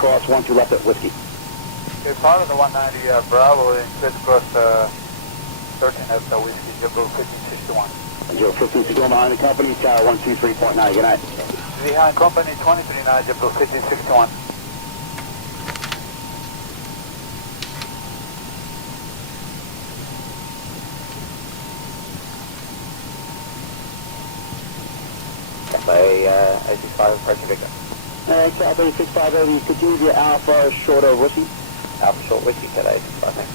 cross 12 left at Whiskey. Okay, part of the 190 Bravo is cleared across 13 at Whiskey, JetBlue 1561. 1561 behind the company, tower 123.9, good night. Behind company 239, JetBlue 1561. A65, approaching Victor. South 8650, continue to Alpha short of Whiskey. Alpha short Whiskey, today, 85, thanks.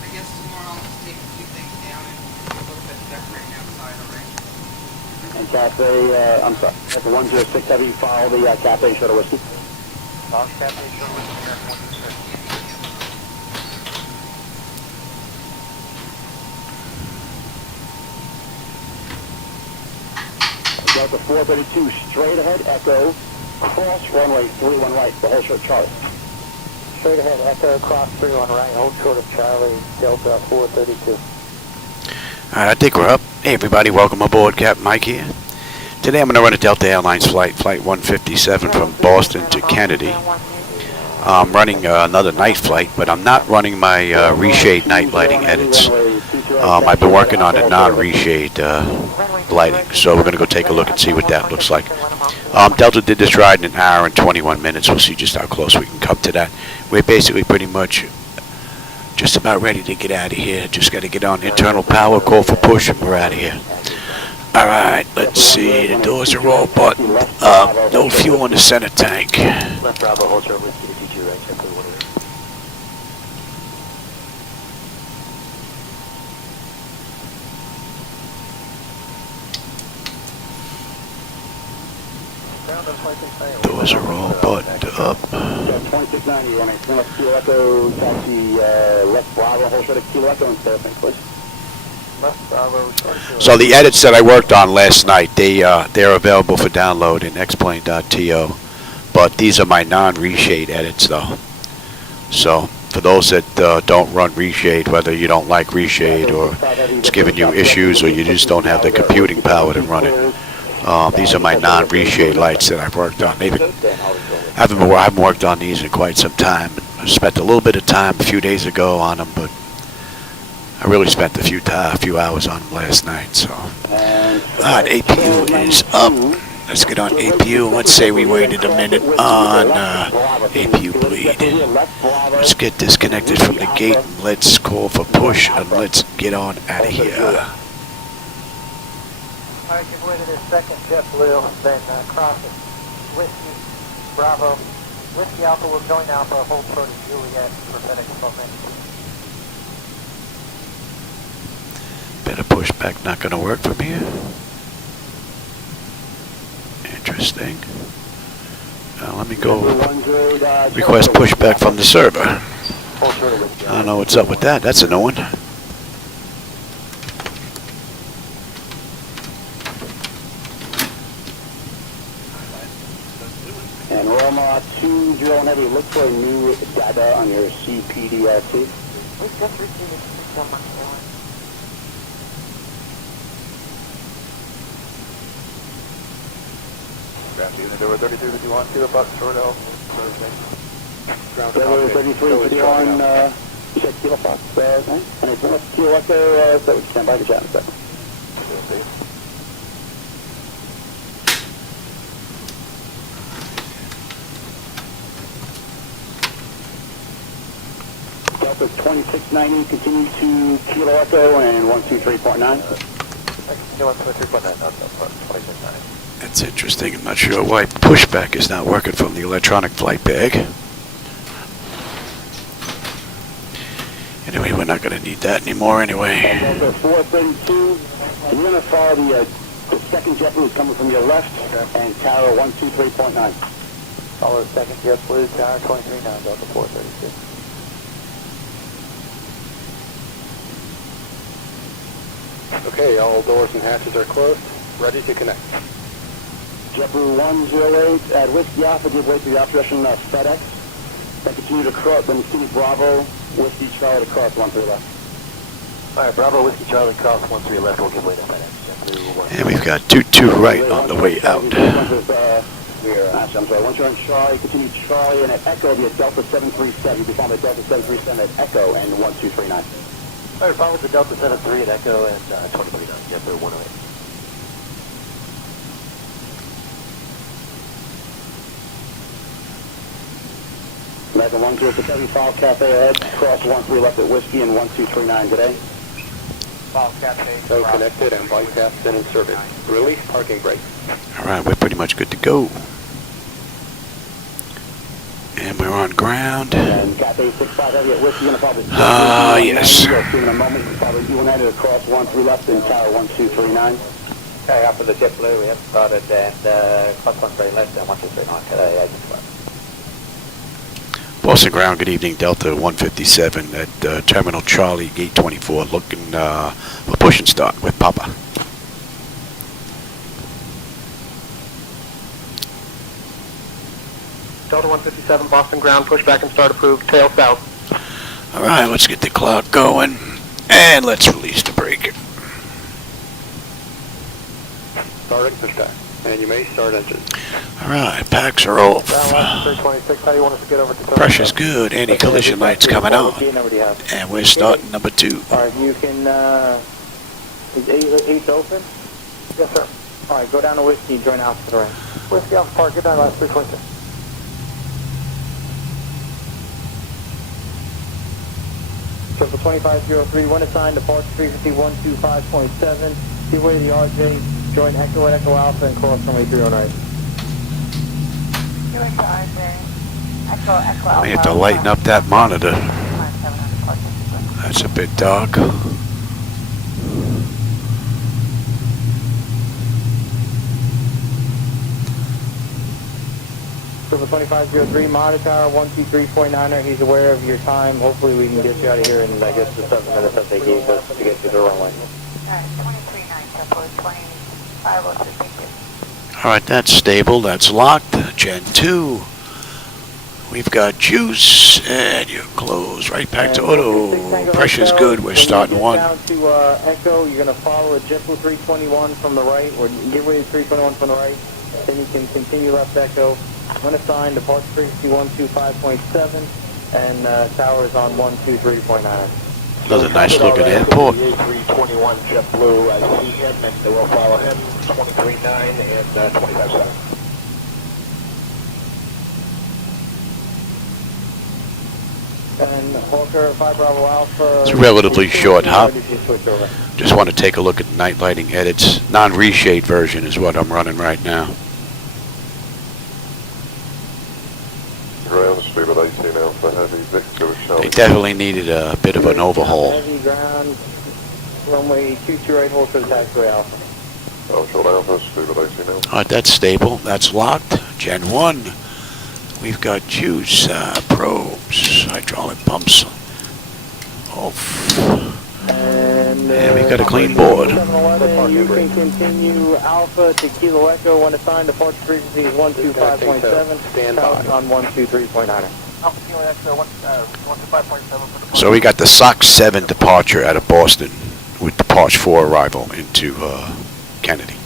I guess tomorrow I'll just take a few things down and look at the decorating outside already. And Cafe, I'm sorry, at the 106 heavy, follow the Cafe short of Whiskey. Long Cafe short of Whiskey, 106. Delta 432, straight ahead, Echo, cross runway 31 right, the whole short Charlie. Straight ahead, Echo, cross 31 right, hold short of Charlie, Delta 432. Alright, I think we're up. Hey everybody, welcome aboard, Captain Mike here. Today I'm going to run a Delta Airlines flight, Flight 157 from Boston to Kennedy. I'm running another night flight, but I'm not running my reshade night lighting edits. I've been working on a non-reshade lighting, so we're going to go take a look and see what that looks like. Delta did this ride in an hour and 21 minutes. We'll see just how close we can come to that. We're basically pretty much just about ready to get out of here. Just got to get on internal power, call for push, and we're out of here. Alright, let's see. The doors are all buttoned up. No fuel in the center tank. Left Bravo, hold short Whiskey to T2 right, JetBlue 1. Doors are all buttoned up. 2690, you want to extend left Kilo Echo, taxi left Bravo, whole short of Kilo Echo, and stay up in, please. Left Bravo, short Kilo. So the edits that I worked on last night, they're available for download in xplane.to, but these are my non-reshade edits though. So for those that don't run reshade, whether you don't like reshade or it's giving you issues or you just don't have the computing power to run it, these are my non-reshade lights that I've worked on. I haven't worked on these in quite some time. I spent a little bit of time a few days ago on them, but I really spent a few hours on them last night. So, alright, APU is up. Let's get on APU. Let's say we waited a minute on APU bleed. Let's get disconnected from the gate. And let's call for push and let's get on out of here. Alright, give way to this second JetBlue, then cross it. Whiskey, Bravo, Whiskey Alpha will join Alpha, hold short of Juliet, prophetic momentum. Better pushback not going to work from here. Interesting. Let me go request pushback from the server. I don't know what's up with that. That's a new one. And Roma 2 drill and heavy, look for a new data on your CPDRT. We just received so much more. Ground unit over 33 with you on to about short L. Ground 33 with you on, you said Kilo Fox, and it's one of Kilo Echo, so we stand by the chat in a second. Delta 2690, continue to Kilo Echo and 123.9. Kilo 123.9, that's 2690. That's interesting. I'm not sure why pushback is not working from the electronic flight bag. Anyway, we're not going to need that anymore anyway. Delta 432, and you're going to follow the second JetBlue is coming from your left, and tower 123.9. Follow the second JetBlue, tower 239, Delta 432. Okay, all doors and hatches are closed. Ready to connect. JetBlue 108 at Whiskey Alpha, give way to the obstruction of FedEx. Then continue to cross, then continue Bravo, Whiskey Charlie to cross 13 left. Alright, Bravo, Whiskey Charlie, cross 13 left, we'll give way to FedEx. And we've got 22 right on the way out. Actually, I'm sorry. Once you're on Charlie, continue Charlie and at Echo via Delta 737. You can follow the Delta 737 at Echo and 1239. All right, follow the Delta 73 at Echo and 2039. JetBlue 108. American 1075 Cafe ahead, cross 13 left at Whiskey and 1239 today. File Cafe. So connected and flight captain in service. Release parking brake. All right, we're pretty much good to go. And we're on ground. And Cafe 65 heavy at Whiskey, going to follow the yes. In a moment, you can follow U100 across 13 left in tower 1239. Okay, after the JetBlue, we have started and cross 13 left and 1239 today. I just left. Boston ground, good evening, Delta 157 at Terminal Charlie, Gate 24, looking for push and start with Papa. Delta 157, Boston ground, push back and start approved, tail south. All right, let's get the clock going, and let's release the brake. Starting push back. And you may start engine. All right, packs are off. 326, how do you want us to get over to Pressure's good, anti-collision lights coming on. And we're starting number 2. All right, you can, is 8 open? Yes, sir. All right, go down to Whiskey, join Alpha for the range. Whiskey Alpha Park, get down last 326. Triple 2503, when assigned, departure frequency 125.7, give way to the RJ, join Echo at Echo Alpha and cross runway 309. Doing the RJ, Echo Alpha. We have to lighten up that monitor. That's a bit dark. Triple 2503, monitor tower 123.9er, he's aware of your time. Hopefully we can get you out of here in, I guess, the 7 minutes that they gave us to get to the runway. Alright, 23.9, Temple 2503, thank you. All right, that's stable, that's locked. Gen 2. We've got juice, and you close right back to auto. Pressure's good, we're starting 1. Down to Echo, you're going to follow a JetBlue 321 from the right, or give way to 321 from the right. Then you can continue left Echo. When assigned, departure frequency 125.7, and tower is on 123.9. Another nice looking airport. 321 JetBlue, I see him, and they will follow him, 23.9 and 25.7. And Hawker 5 Bravo Alpha. It's relatively short hop. Just want to take a look at the night lighting edits. Non-reshade version is what I'm running right now. Ground speed at 18 Alpha Heavy, Victor They definitely needed a bit of an overhaul. Heavy ground, runway 22 right, hold for the taxiway Alpha. Short Alpha, speed at 18 Alpha. All right, that's stable. That's locked. Gen 1. We've got juice, probes, hydraulic pumps. And we got a clean board. 711, you can continue Alpha to Kilo Echo when assigned. Departure frequency is 125.7. Stand by. On 123.9. Alpha Kilo Echo 125.7. So we got the SOC 7 departure out of Boston with Departure 4 arrival into Kennedy.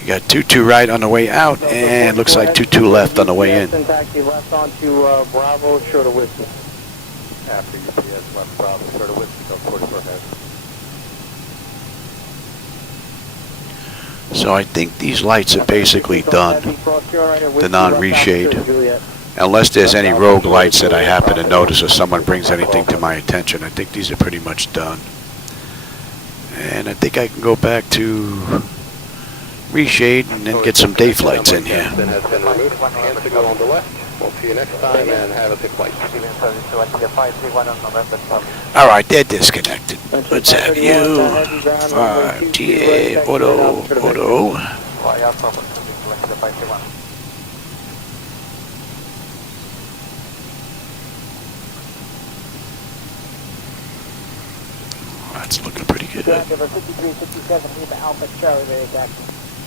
We got 22 right on the way out, and looks like 22 left on the way in. Taxi left onto Bravo, short of Whiskey. After UPS left Bravo, short of Whiskey, go 44 heads. So I think these lights are basically done, the non-reshade. Unless there's any rogue lights that I happen to notice or someone brings anything to my attention, I think these are pretty much done. And I think I can go back to reshade and then get some day flights in here. Has been removed. Hands to go on the left. We'll see you next time and have a good flight. All right, they're disconnected. Let's have you. TA, auto. That's looking pretty good. 5357, he's Alpha Charlie, very exactly.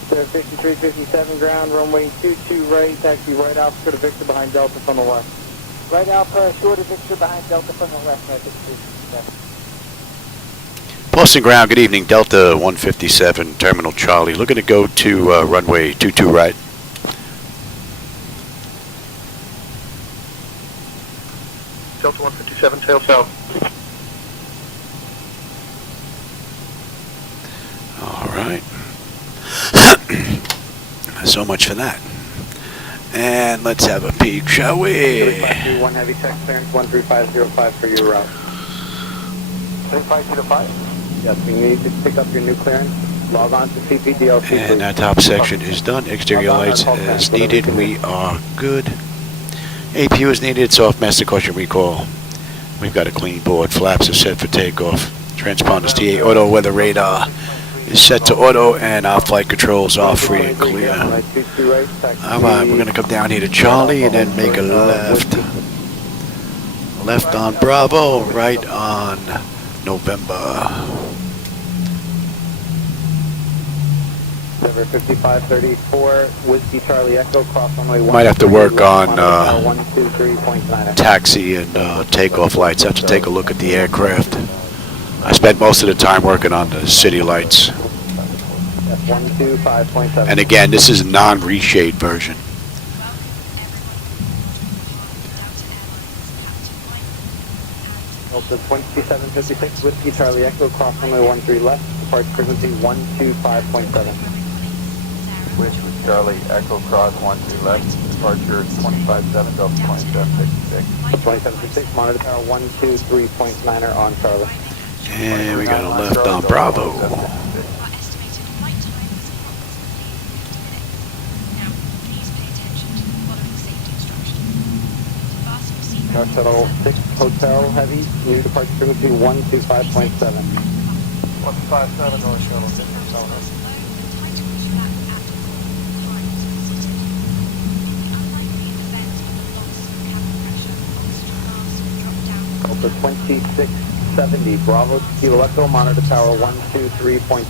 5357 ground, runway 22 right, taxi right Alpha, short of Victor behind Delta from the left. Right Alpha, short of Victor behind Delta from the left, right 5357. Posting ground, good evening, Delta 157, Terminal Charlie. Looking to go to runway 22 right. Delta 157, tail south. All right. So much for that. And let's have a peek, shall we? 521 heavy check clearance 13505 for your route. 3505? Yes, we need to pick up your new clearance. Log on to CPDLC. And our top section is done. Exterior lights as needed. We are good. APU is needed. Soft master caution recall. We've got a clean board. Flaps are set for takeoff. Transponders TA auto weather radar is set to auto, and our flight controls are free and clear. Alright, we're going to come down here to Charlie and then make a left. Left on Bravo, right on November. Denver 5534, Whiskey Charlie Echo, cross runway 1. Might have to work on 123.9. taxi and takeoff lights. Have to take a look at the aircraft. I spent most of the time working on the city lights. F125.7. And again, this is a non-reshade version. Delta 2756, Whiskey Charlie Echo, cross runway 13 left, departure frequency 125.7. Whiskey Charlie Echo Cross 13 left, departure 257, Delta 2766. 2756, monitor tower 123.9er on Charlie. And we got a left on Bravo. Car Shuttle 6 Hotel Heavy, new departure frequency 125.7. 157 North Shuttle 6 Hotel Heavy. Delta 2670, Bravo Kilo Echo, monitor tower 123.9.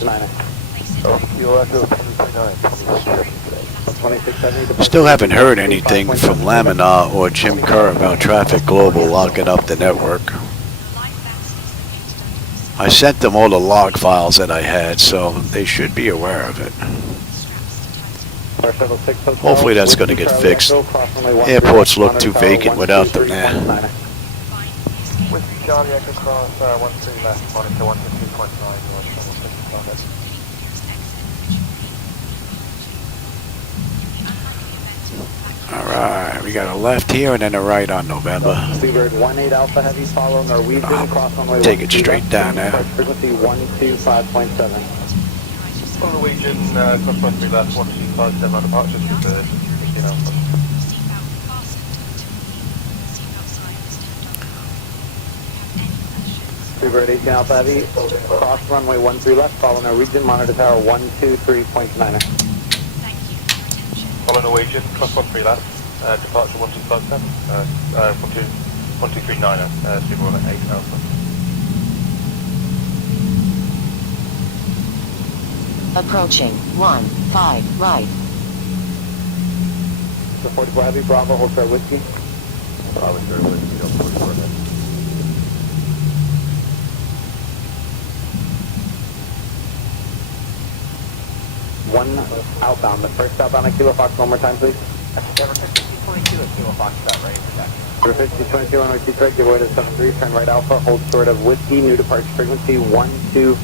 Kilo Echo 239, 2670. Still haven't heard anything from Laminar or Jim Kerr about Traffic Global locking up the network. I sent them all the log files that I had, so they should be aware of it. Hopefully that's going to get fixed. Airports look too vacant without them there. Whiskey Charlie Echo Cross 13 left, monitor 152.9 North Shuttle 6 Hotel Heavy. Alright, we got a left here and then a right on November. Seabird 18 Alpha Heavy, follow Norwegian, cross runway Take it straight down there. frequency 125.7. Norwegian, cross 13 left, 1257 on departure, Seabird 18 Alpha. Seabird 18 Alpha Heavy, cross runway 13 left, follow Norwegian, monitor tower 123.9. Follow Norwegian, cross 13 left, departure 1257, 1239, Seabird 8 Alpha. Approaching 15 right. The 44 Heavy, Bravo, Hotel Whiskey. Bravo, Whiskey, Delta 44 ahead. One outbound, the first outbound at Kilo Fox, one more time please. Denver 5222 at Kilo Fox, ready for taxi. Denver 5222 on RT straight, give way to 73, turn right Alpha, hold short of Whiskey, new departure frequency 125.7.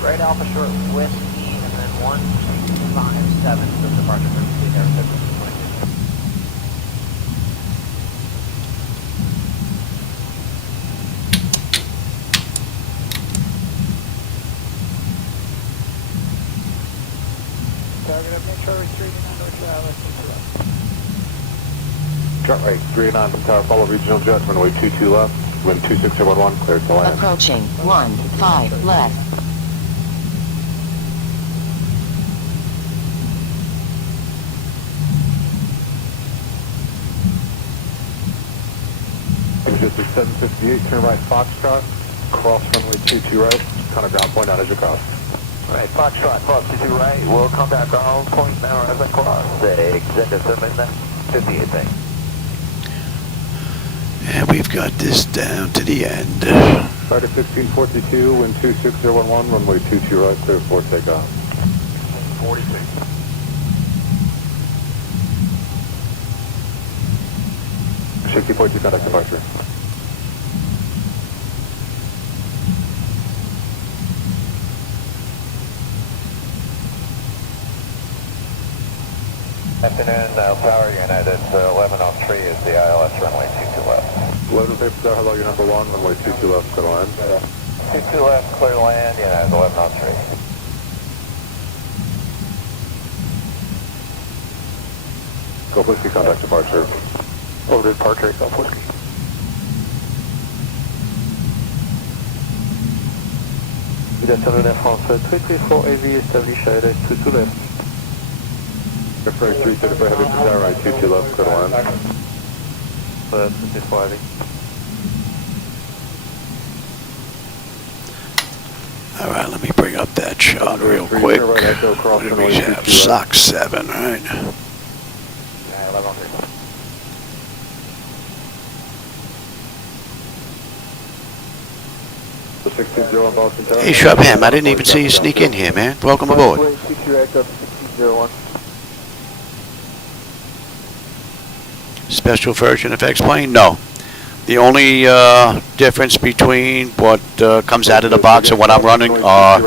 Right Alpha short Whiskey, and then 1257 for departure frequency, Denver 5222. Target up Metro 39 North Dallas. Chart right, 39 from tower, follow regional jet, runway 22 left, wind 26011, cleared to land. Approaching 15 left. District 758, turn right Foxtrot, cross runway 22 right, counter ground point out as you cross. Right, Foxtrot, cross 22 right, we'll come back ground point now as I cross. Exit 758, thanks. And we've got this down to the end. Fighter 1642, wind 26011, runway 22 right, clear for takeoff. 46. Shaky point, contact departure. Afternoon, Power Unit. It's 1103 is the ILS runway 22 left. 1150, hello, you're number 1, runway 22 left, clear land. 22 left, clear land, Unit 1103. Golf Whiskey, contact departure. Over to departure, Golf Whiskey. Descendant Air France 334 AV, establish ILS 22 left. Airfreight 334, heavy to tower right, 22 left, clear land. 24 AV. All right, let me bring up that shot real quick. What did we have? Sock 7, right? Yeah, 1103. The 620 on Boston Tower. Hey, Shubham, I didn't even see you sneak in here, man. Welcome aboard. Special version of X-Plane? No. The only difference between what comes out of the box and what I'm running are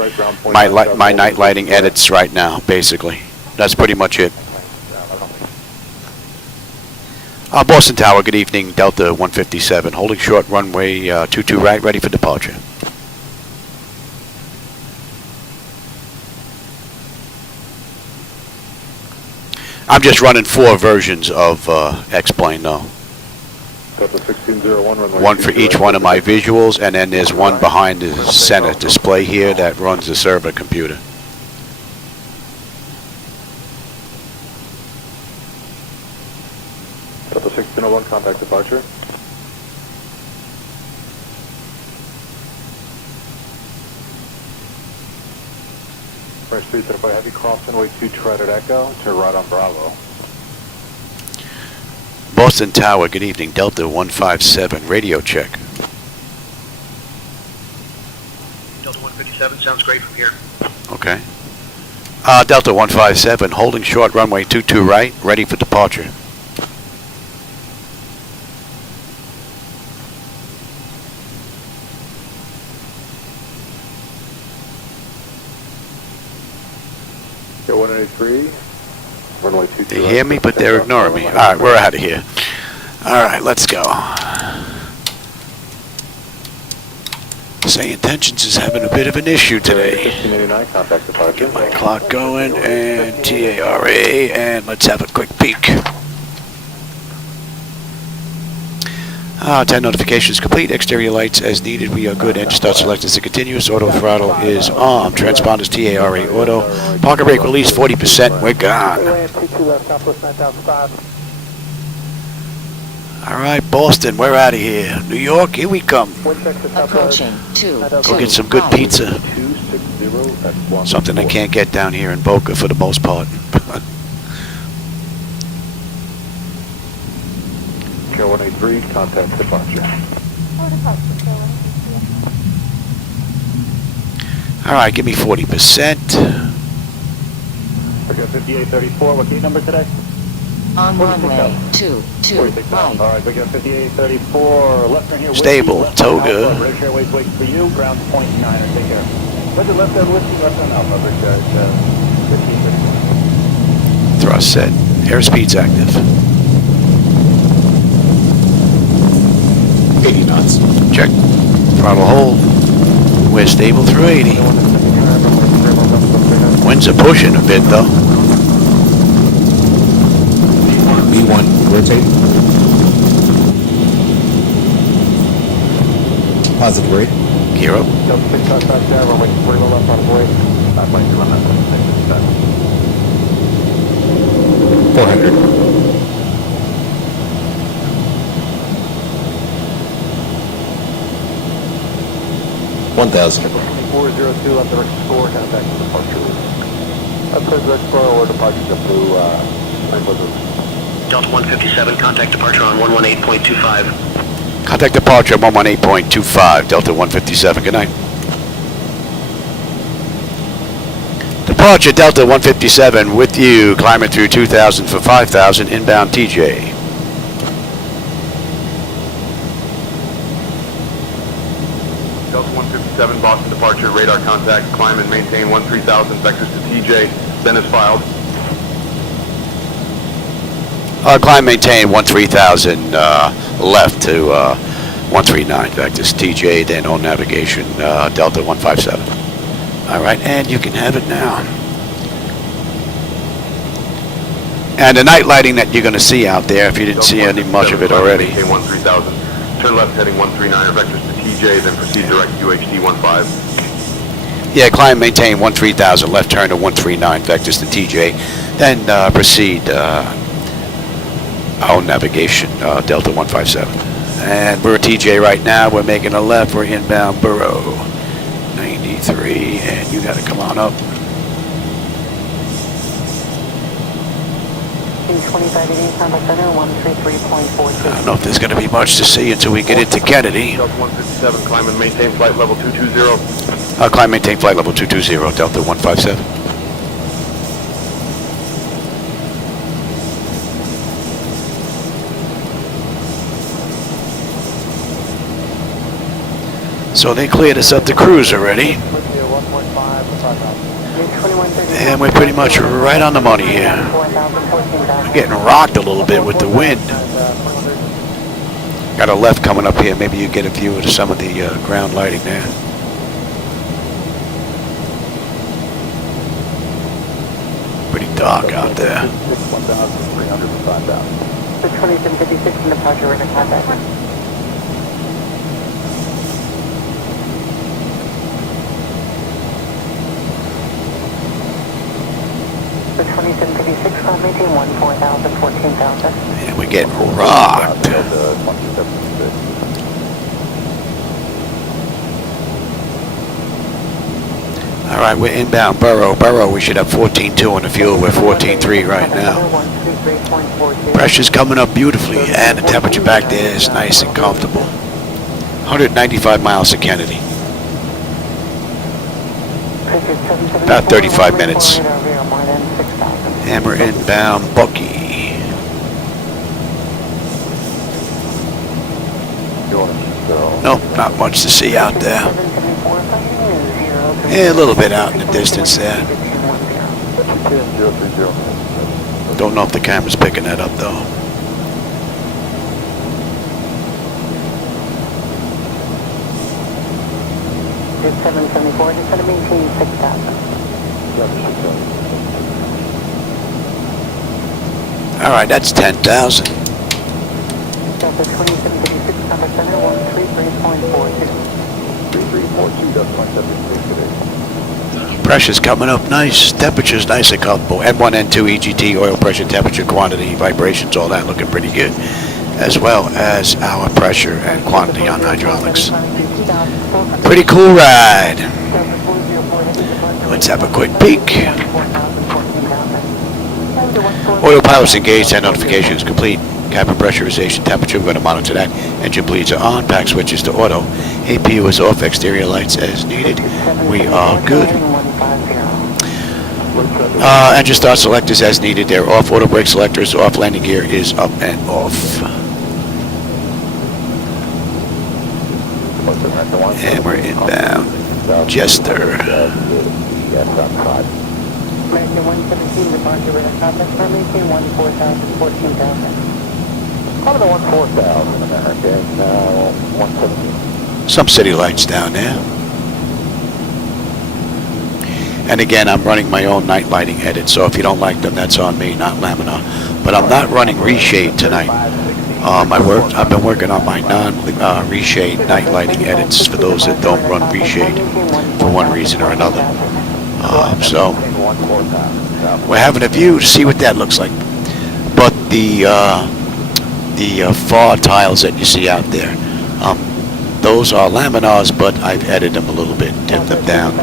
my night lighting edits right now, basically. That's pretty much it. Boston Tower, good evening. Delta 157, holding short runway 22 right, ready for departure. I'm just running 4 versions of X-Plane though. One for each one of my visuals, and then there's one behind the center display here that runs the server computer. Delta 1601, contact departure. French 335, heavy cross runway 22 right at Echo, turn right on Bravo. Boston Tower, good evening. Delta 157, radio check. Delta 157, sounds great from here. Okay. Delta 157, holding short runway 22 right, ready for departure. Get 183, runway 22. They hear me, but they're ignoring me. All right, we're out of here. All right, let's go. SayIntentions is having a bit of an issue today. 1589, contact departure. Get my clock going and TARA, and let's have a quick peek. 10 notifications complete. Exterior lights as needed. We are good. Engine start selected as a continuous. Auto throttle is on. Transponders TARA auto. Parker brake release 40%. We're gone. All right, Boston, we're out of here. New York, here we come. Approaching 2. Go get some good pizza. Something I can't get down here in Boca for the most part. Kill 183, contact departure. All right, give me 40%. We got 5834. What gate number today? On runway 22 right. All right, we got 5834. Left turn here. Stable, Whiskey, Toga. Alpha, British Airways waiting for you. Ground point 9. Take care. Roger, left turn Whiskey, left turn Alpha. British Airways 1534. Thrust set. Airspeed's active. 80 knots. Check. Throttle hold. We're stable through 80. Winds are pushing a bit though. B1, rotate. Positive rate. Gear up. Delta 6 contact down, runway 3 left on way. I'd like to run that 400. 1,000. 402, left direct score, contact departure. Left direct score or departure to blue, Delta 157, contact departure on 118.25. Contact departure 118.25, Delta 157. Good night. Departure Delta 157 with you, climbing through 2,000 for 5,000, inbound TJ. Delta 157, Boston departure, radar contact, climb and maintain 13,000, vectors to TJ, then is filed. Climb maintain 13,000 left to 139, vectors TJ, then on navigation Delta 157. All right, and you can have it now. And the night lighting that you're going to see out there, if you didn't see any much of it already. Maintain 13,000, turn left heading 139, vectors to TJ, then proceed direct UHD 15. Yeah, climb maintain 13,000 left turn to 139, vectors to TJ, then proceed on navigation Delta 157. And we're at TJ right now. We're making a left. We're inbound Burrow 93, and you got to come on up. 2580 Central Center 133.42. I don't know if there's going to be much to see until we get into Kennedy. Delta 157, climb and maintain flight level 220. Climb maintain flight level 220, Delta 157. So they cleared us up the cruise already. And we're pretty much right on the money here. We're getting rocked a little bit with the wind. Got a left coming up here. Maybe you get a view of some of the ground lighting there. Pretty dark out there. 2756 in departure radar contact. The 2756 from maintain 14,000, 14,000. And we're getting rocked. All right, we're inbound Burrow. Burrow, we should have 14.2 on the fuel. We're 14.3 right now. Pressure's coming up beautifully, and the temperature back there is nice and comfortable. 195 miles to Kennedy. About 35 minutes. And we're inbound Bucky. Nope, not much to see out there. Yeah, a little bit out in the distance there. Don't know if the camera's picking that up though. It's 774, just going to maintain 6,000. All right, that's 10,000. Delta 2756, number center 133.42. 3342, that's 173. Pressure's coming up nice. Temperature's nice and comfortable. N1, N2, EGT, oil pressure, temperature, quantity, vibrations, all that looking pretty good. As well as our pressure and quantity on hydraulics. Pretty cool ride. Let's have a quick peek. Oil pilots engaged, and notifications complete. Cabin pressurization, temperature, we're going to monitor that. Engine bleeds are on, pack switches to auto. APU is off, exterior lights as needed. We are good. Engine start selectors as needed, they're off. Auto brake selectors off, landing gear is up and off. And we're inbound Jester. American 117, departure radar contact, for maintain 14,000, 14,000. Call the 14,000, American 117. Some city lights down there. And again, I'm running my own night lighting edit, so if you don't like them, that's on me, not Laminar. But I'm not running reshade tonight. I've been working on my non-reshade night lighting edits for those that don't run reshade for one reason or another. So we're having a view to see what that looks like. But the far tiles that you see out there, those are laminars, but I've edited them a little bit, dimmed them down,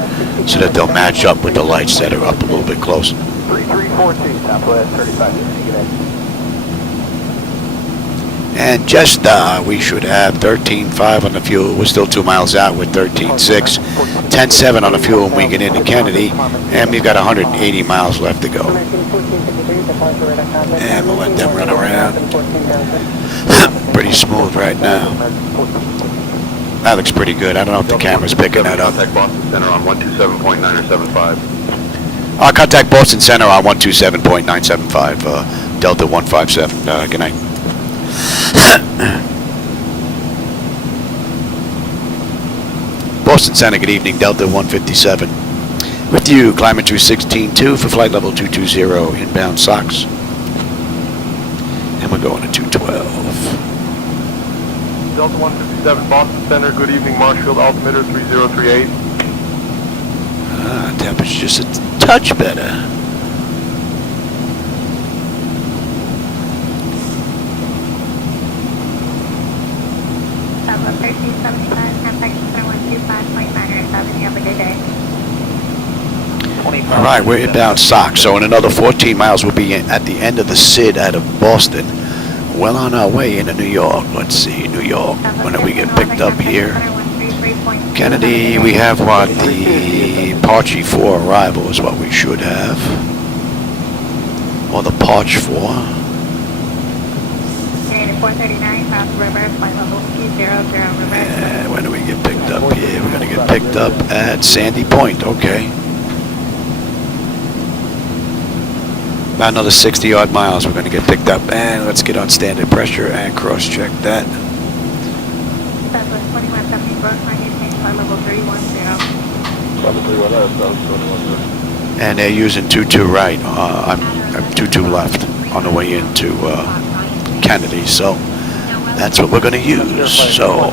so that they'll match up with the lights that are up a little bit closer. 3342, Southwest 35. And just we should have 13.5 on the fuel. We're still 2 miles out with 13.6. 10.7 on the fuel when we get into Kennedy. And we've got 180 miles left to go. And we'll let them run around. Pretty smooth right now. That looks pretty good. I don't know if the camera's picking that up. Contact Boston Center on 127.9 or 75. I'll contact Boston Center on 127.975, Delta 157. Good night. Boston Center, good evening, Delta 157. With you, climbing through 16.2 for flight level 220, inbound SOX. And we're going to 212. Delta 157, Boston Center, good evening, Marshfield, altimeter 3038. Temperature just a touch better. Delta 1375, contact center 125.907. You have a good day. All right, we're inbound SOX, so in another 14 miles we'll be at the end of the SID out of Boston. Well on our way into New York. Let's see, New York. When do we get picked up here? Kennedy, we have what? The Apache 4 arrival is what we should have. Or the Parch 4. United 439, South River, flight level 200, reverse. And when do we get picked up here? We're going to get picked up at Sandy Point, okay. About another 60 odd miles we're going to get picked up. And let's get on standard pressure and cross-check that. Southwest 2170, Brooklyn, flight level 310. And they're using 22 right, I'm 22 left on the way into Kennedy, so that's what we're going to use. So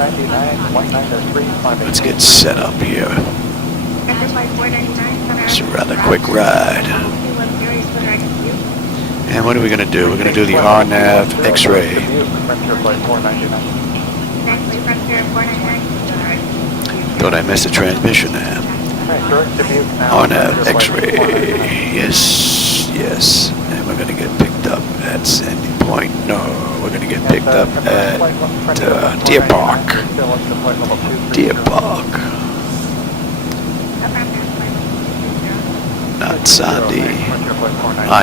let's get set up here. It's a rather quick ride. And what are we going to do? We're going to do the RNAV-X. Thought I missed the transmission there. RNAV-X. Yes, yes. And we're going to get picked up at Sandy Point. No, we're going to get picked up at Deer Park. Deer Park. Not Sandy.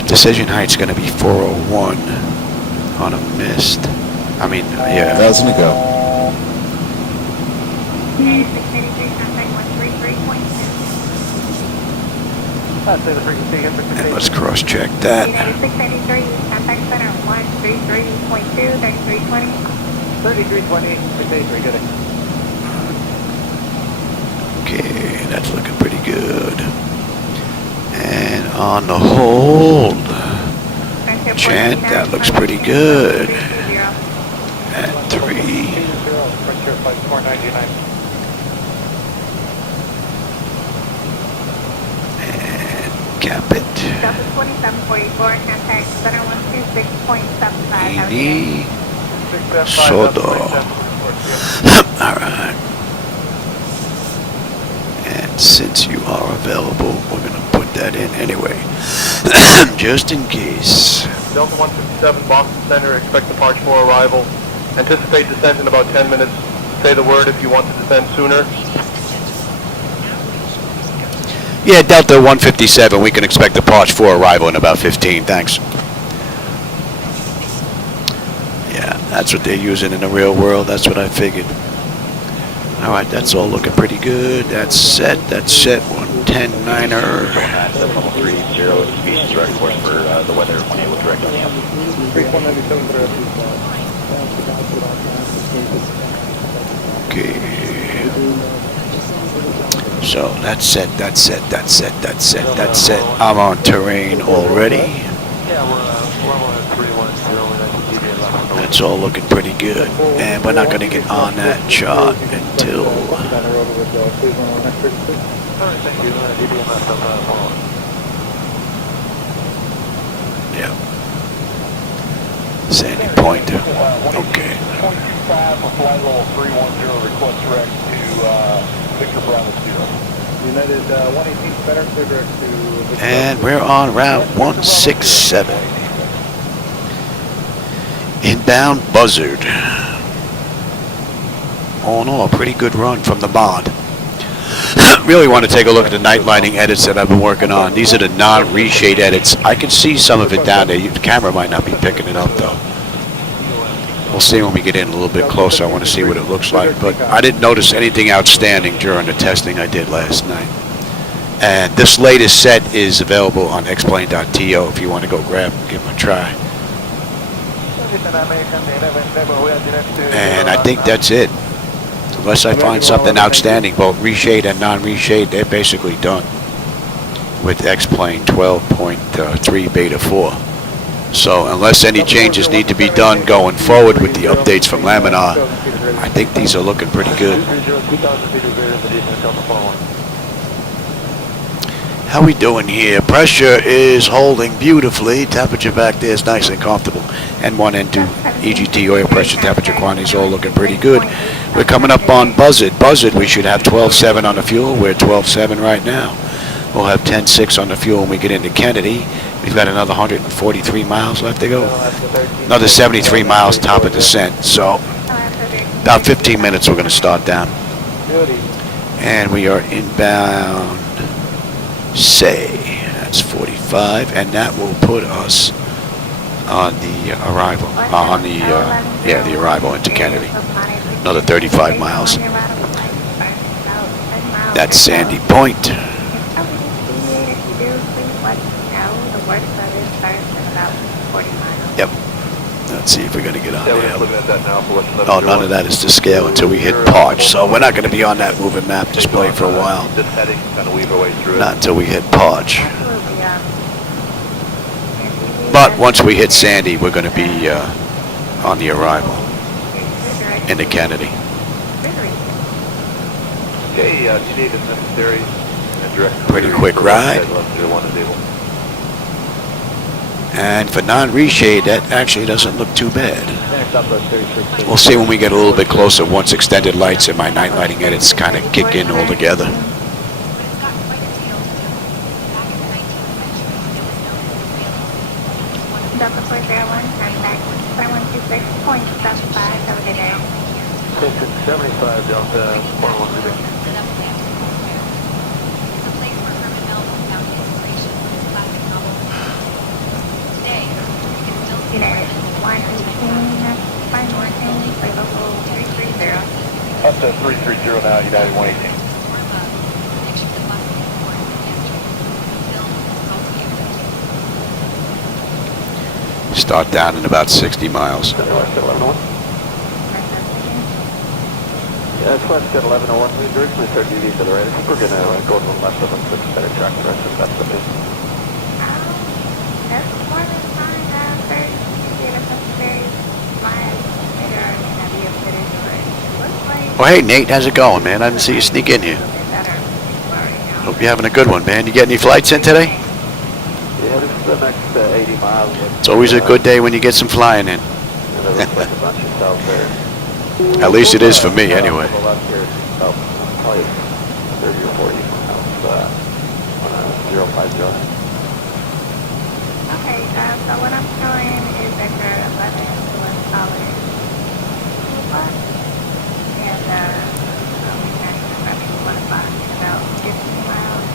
Decision Height's going to be 401 on a mist. I mean, yeah. 1,000 to go. And let's cross-check that. United 683, contact center 133.2, 3320. 3320, 683, good. Okay, that's looking pretty good. And on the hold, Chant, that looks pretty good. At 3. And cap it. Delta 2744, contact center 126.75. Ini Sodo. Alright. And since you are available, we're going to put that in anyway. Just in case. Delta 157, Boston Center, expect the Parch 4 arrival. Anticipate descent in about 10 minutes. Say the word if you want to descend sooner. Yeah, Delta 157, we can expect the Parch 4 arrival in about 15, thanks. Yeah, that's what they're using in the real world, that's what I figured. Alright, that's all looking pretty good. That's set, 110-9er. 730, speed direct course for the weather, enable direct on the Okay. So that's set. I'm on terrain already. That's all looking pretty good. And we're not going to get on that chart until... Yeah. Sandy Point. Okay. And we're on route 167. Inbound Buzzard. All in all, a pretty good run from the mod. Really want to take a look at the night lighting edits that I've been working on. These are the non-reshade edits. I can see some of it down there. The camera might not be picking it up though. We'll see when we get in a little bit closer. I want to see what it looks like. But I didn't notice anything outstanding during the testing I did last night. And this latest set is available on xplane.to if you want to go grab and give them a try. And I think that's it. Unless I find something outstanding, both reshade and non-reshade, they're basically done with X-Plane 12.3 Beta 4. So unless any changes need to be done going forward with the updates from Laminar, I think these are looking pretty good. How we doing here? Pressure is holding beautifully. Temperature back there is nice and comfortable. N1, N2, EGT, oil pressure, temperature, quantities all looking pretty good. We're coming up on Buzzard. Buzzard, we should have 12.7 on the fuel. We're 12.7 right now. We'll have 10.6 on the fuel when we get into Kennedy. We've got another 143 miles left to go. Another 73 miles top of descent. So about 15 minutes we're going to start down. And we are inbound. That's 45, and that will put us on the arrival, the arrival into Kennedy. Another 35 miles. That's Sandy Point. Yep. Let's see if we're going to get on there. Oh, none of that is to scale until we hit Parch, so we're not going to be on that moving map display for a while. Not until we hit Parch. But once we hit Sandy, we're going to be on the arrival into Kennedy. Pretty quick ride. And for non-reshade, that actually doesn't look too bad. We'll see when we get a little bit closer once extended lights and my night lighting edits kind of kick in all together. Delta 401, turn back 4126.75, have a good day. 75 Delta 416. United 118, find more things, play local 330. Up to 330 now, United 118. Start down in about 60 miles. Yeah, it's West 1101. We originally started UV to the right. I think we're going to go to the left of them to better track the rest of the best of it. That's more than fine. Third, very mild. Later, I may not be able to do it. Looks like. Well, hey, Nate, how's it going, man? I didn't see you sneak in here. Hope you're having a good one, man. You get any flights in today? Yeah, this is the next 80 miles. It's always a good day when you get some flying in. At least it is for me, anyway. Probably 30 or 40 miles on a 050. Okay, so what I'm showing is that you're 11 $1 plus, and we got about 1 o'clock in about 15 miles.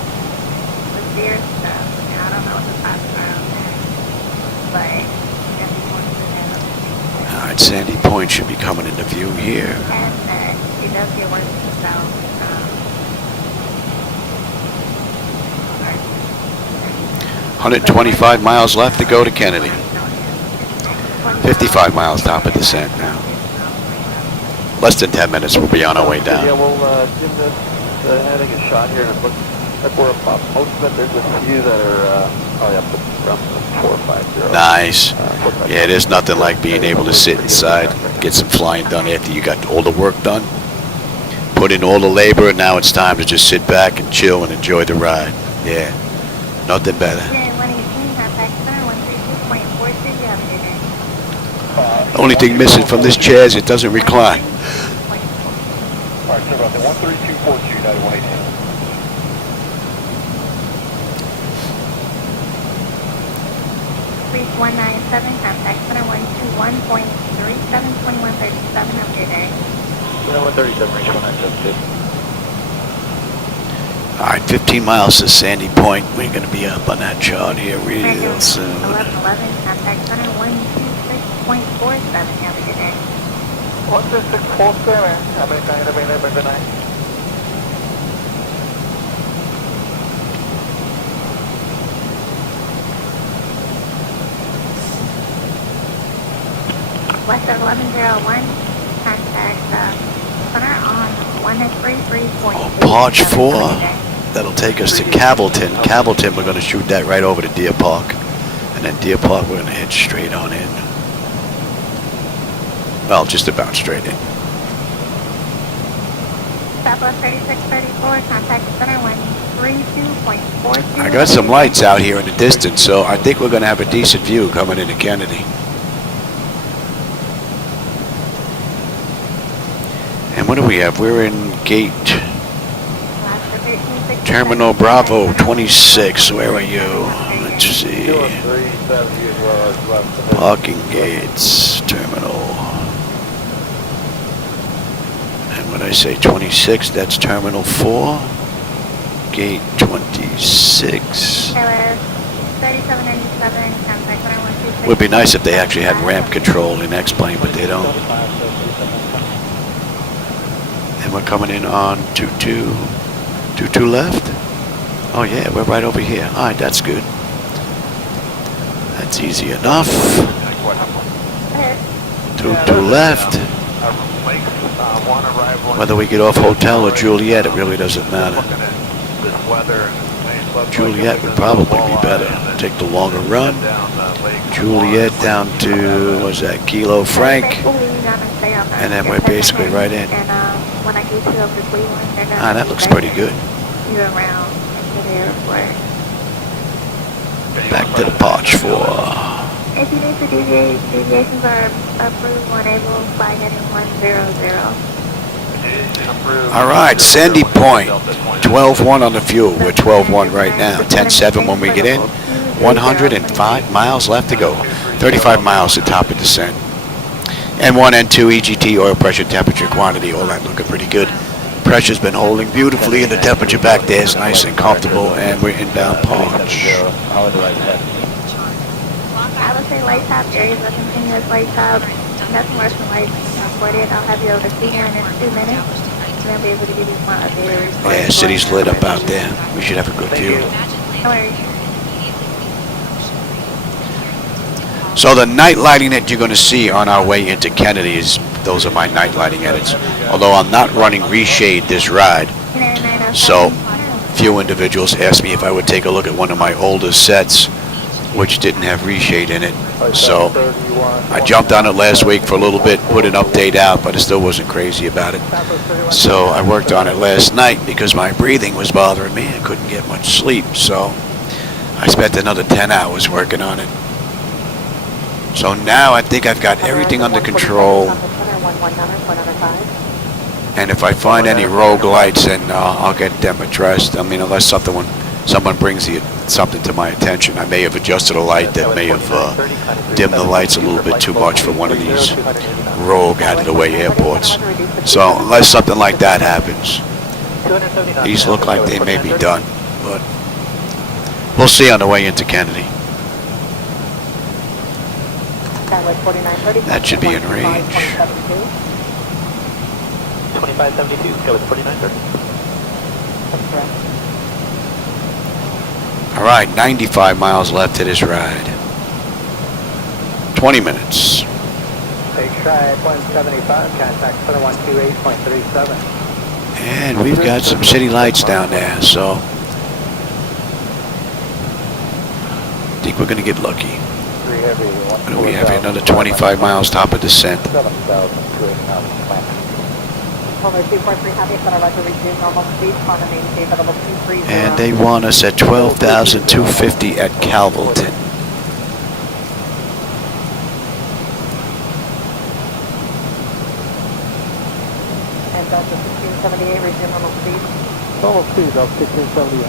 With beer stuff, I don't know what the cost around there, but definitely want to know. All right, Sandy Point should be coming into view here. And she does get work south. 125 miles left to go to Kennedy. 55 miles top of descent now. Less than 10 minutes, we'll be on our way down. Yeah, we'll Jim this having a shot here, and it looks like we're about most of it. There's a few that are probably up around 450. Nice. Yeah, there's nothing like being able to sit inside, get some flying done after you got all the work done. Put in all the labor, and now it's time to just sit back and chill and enjoy the ride. Yeah, nothing better. The only thing missing from this chair is it doesn't recline. All right, so about the 13242, United 118. reach 197, contact center 121.37, 2137 of your day. 137, reach 1972. All right, 15 miles to Sandy Point. We're going to be up on that chart here real soon. 1111, contact center 126.47 of your day. 12647, how many times have I been there? Good night. Western 1101, contact center on 133.8. Parch 4, that'll take us to Cavalton. Cavalton, we're going to shoot that right over to Deer Park. And then Deer Park, we're going to head straight on in. Well, just about straight in. Southwest 3634, contact center 132.42. I got some lights out here in the distance, so I think we're going to have a decent view coming into Kennedy. And what do we have? We're in gate Terminal Bravo 26. Where are you? Let's see. Parking gates, terminal. And when I say 26, that's Terminal 4. Gate 26. Would be nice if they actually had ramp control in X-plane, but they don't. And we're coming in on 22. 22 left? Oh yeah, we're right over here. Alright, that's good. That's easy enough. 22 left. Whether we get off Hotel or Juliet, it really doesn't matter. Juliet would probably be better. Take the longer run. Juliet down to, what's that, Kilo Frank. And then we're basically right in. Ah, that looks pretty good. Back to the Parch 4. If you need to deviate, deviations are approved when able by heading 100. All right, Sandy Point, 12-1 on the fuel. We're 12-1 right now. 10-7 when we get in. 105 miles left to go. 35 miles to top of descent. N1, N2, EGT, oil pressure, temperature, quantity, all that looking pretty good. Pressure's been holding beautifully, and the temperature back there is nice and comfortable, and we're inbound Parch. I would say light top areas of continuous light top. Nothing worse than light 40. I'll have you over to see here in 2 minutes. And I'll be able to give you more updated. Yeah, city's lit up out there. We should have a good view. No worries. So the night lighting that you're going to see on our way into Kennedy is, those are my night lighting edits. Although I'm not running reshade this ride. So few individuals asked me if I would take a look at one of my older sets, which didn't have reshade in it. So I jumped on it last week for a little bit, put an update out, but I still wasn't crazy about it. So I worked on it last night because my breathing was bothering me. I couldn't get much sleep. So I spent another 10 hours working on it. So now I think I've got everything under control. And if I find any rogue lights, then I'll get them addressed. I mean, unless someone brings something to my attention. I may have adjusted a light that may have dimmed the lights a little bit too much for one of these rogue out-of-the-way airports. So unless something like that happens, these look like they may be done. But we'll see on the way into Kennedy. That should be in range. 2572, go with 4930. All right, 95 miles left to this ride. 20 minutes. Take stride 175, contact center 128.37. And we've got some city lights down there, so I think we're going to get lucky. What do we have here? Another 25 miles top of descent. And they want us at 12,250 at Calverton. And Delta 1678, resume normal speed. Normal speed, Delta 1678.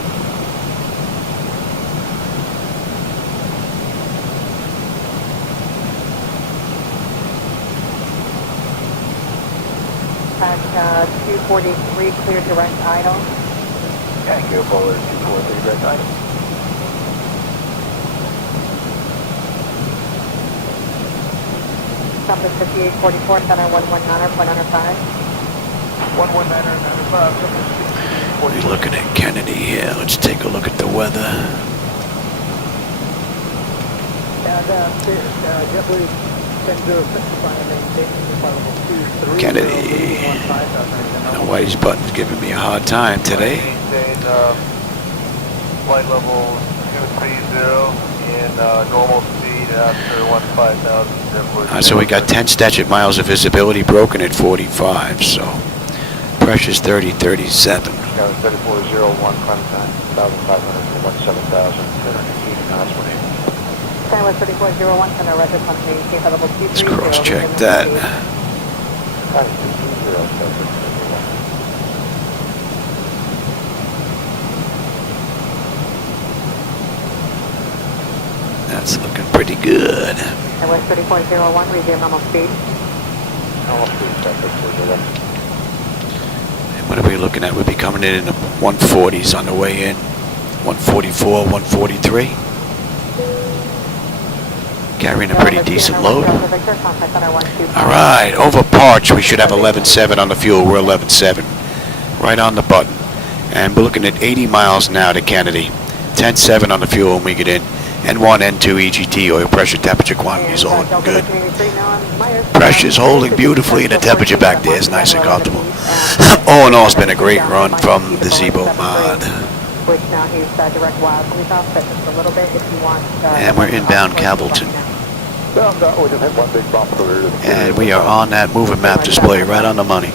243, clear direct idle. Yankee Polar 243, direct idle. Compass 5844, center 119, point under 5. 119.95. We're looking at Kennedy here. Let's take a look at the weather. Kennedy. I don't know why these buttons giving me a hard time today. Maintain flight level 230 in normal speed after 15,000. So we got 10 statute miles of visibility broken at 45, so pressure's 30-37. 3401, climb time, 1,500 to 17,280 knots per minute. Skywest 3401, center record confirmation, cape level 230. Let's cross-check that. That's looking pretty good. Skywest 3401, resume normal speed. Normal speed, And what are we looking at? We'll be coming in the 140s on the way in. 144, 143. Carrying a pretty decent load. All right, over Parch, we should have 11.7 on the fuel. We're 11.7, right on the button. And we're looking at 80 miles now to Kennedy. 10.7 on the fuel when we get in. N1, N2, EGT, oil pressure, temperature, quantities, all looking good. Pressure's holding beautifully, and the temperature back there is nice and comfortable. All in all, it's been a great run from the ZiboMod. And we're inbound Campbellton. And we are on that moving map display right on the money.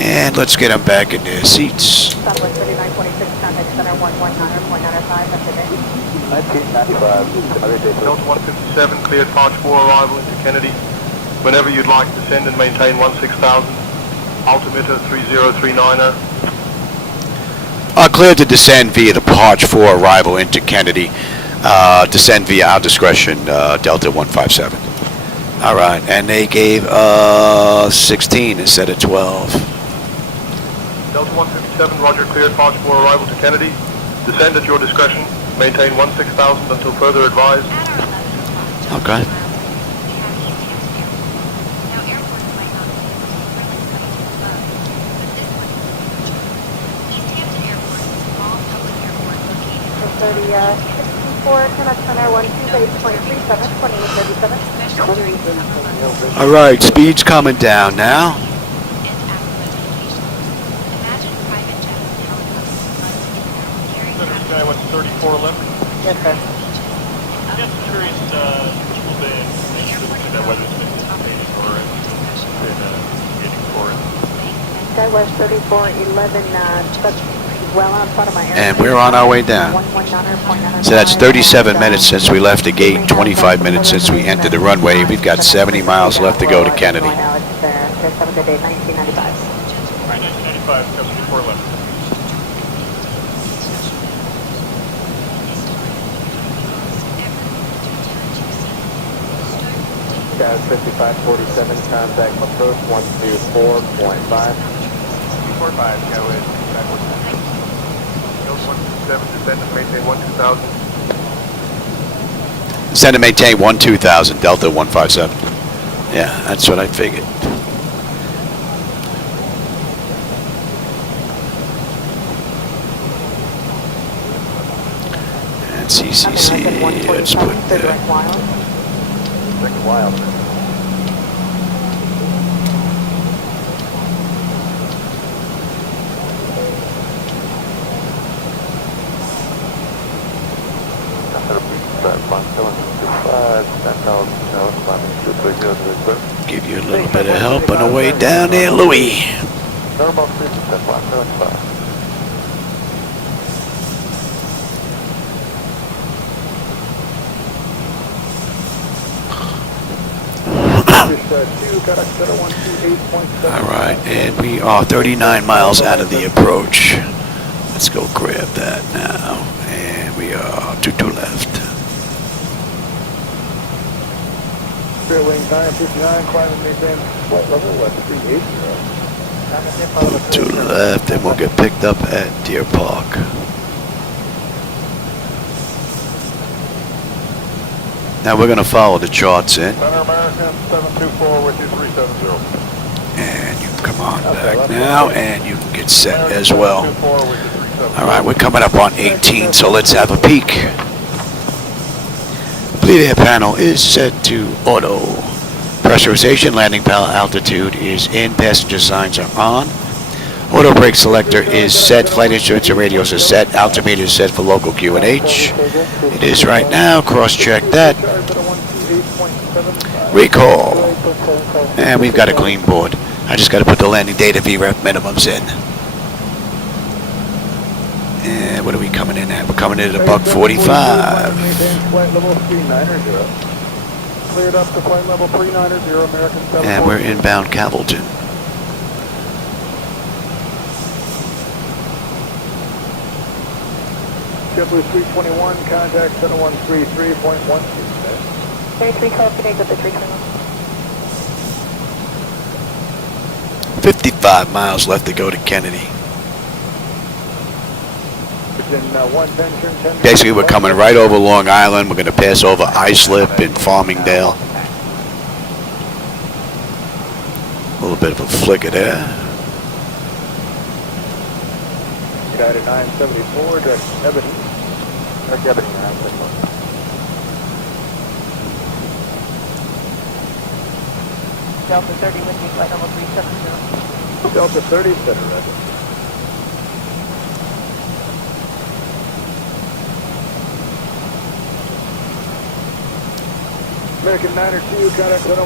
And let's get them back in their seats. Delta 157, cleared Parch 4 arrival into Kennedy. Whenever you'd like to send and maintain 16,000. Altimeter 3039er. Cleared to descend via the Parch 4 arrival into Kennedy. Descend via our discretion, Delta 157. All right, and they gave 16 instead of 12. Delta 157, roger, cleared Parch 4 arrival to Kennedy. Descend at your discretion. Maintain 16,000 until further advised. Okay. All right, speed's coming down now. Guy went to 3411. Yes, sir. Just curious, people been interested that weather's been anticipated or getting for it. Skywest 3411, that's well outside of my area. And we're on our way down. So that's 37 minutes since we left the gate, 25 minutes since we entered the runway. We've got 70 miles left to go to Kennedy. Have a good day, 1995. All right, 1995, comes 3411. Guys, 5547, contact approach 124.5. 245, go in. Delta 157, descend and maintain 12,000. Send and maintain 12,000, Delta 157. Yeah, that's what I figured. And CCC, let's put there. Second wild. Give you a little bit of help on the way down there, Louis. All right, and we are 39 miles out of the approach. Let's go grab that now. And we are 22 left. Spirit wing 959, climb and maintain flight level 1380. To the left, and we'll get picked up at Deer Park. Now we're going to follow the charts in. Center American 724 with you 370. And you can come on back now, and you can get set as well. Alright, we're coming up on 18, so let's have a peek. Bleed air panel is set to auto. Pressurization, landing altitude is in, passenger signs are on. Auto brake selector is set, flight instruments and radios are set, altimeter is set for local QNH. It is right now, cross-check that. Recall. And we've got a clean board. I just got to put the landing data VREF minimums in. And what are we coming in at? We're coming in at a buck 45. Flight level 390. Cleared up to flight level 390, American 7. And we're inbound Cavalton. JetBlue 321, contact 7133.12. 33 Copenhagen with the 321. 55 miles left to go to Kennedy. Basically, we're coming right over Long Island. We're going to pass over Islip and Farmingdale. A little bit of a flicker there. United 974, direct Ebony. Direct Ebony 974. Delta 30 with me, flight level 370. Delta 30, center ready. American 902, contact 128.75,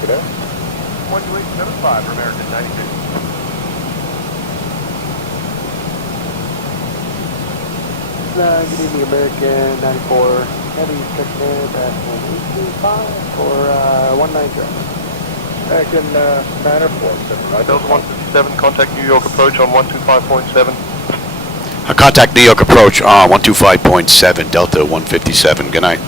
cadet. 128.75 for American 92. Good evening, American 94. Heavy checkpoint at 185 for 190. American 904. Delta 157, contact New York approach on 125.7. Contact New York approach on 125.7, Delta 157. Good night.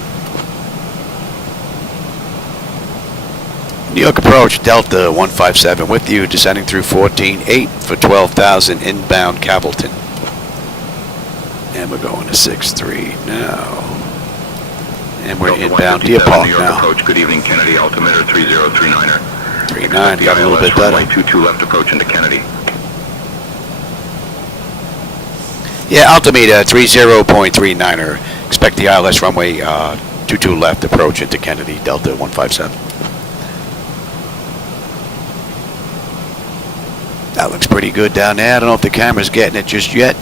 New York approach, Delta 157 with you, descending through 14.8 for 12,000 inbound Cavalton. And we're going to 6.3 now. And we're inbound Deer Park New York now. Approach, good evening, Kennedy, altimeter 3039er. 39, got a little bit better. Runway 22 left approach into Kennedy. Yeah, altimeter 30.39er. Expect the ILS runway 22 left approach into Kennedy, Delta 157. That looks pretty good down there. I don't know if the camera's getting it just yet.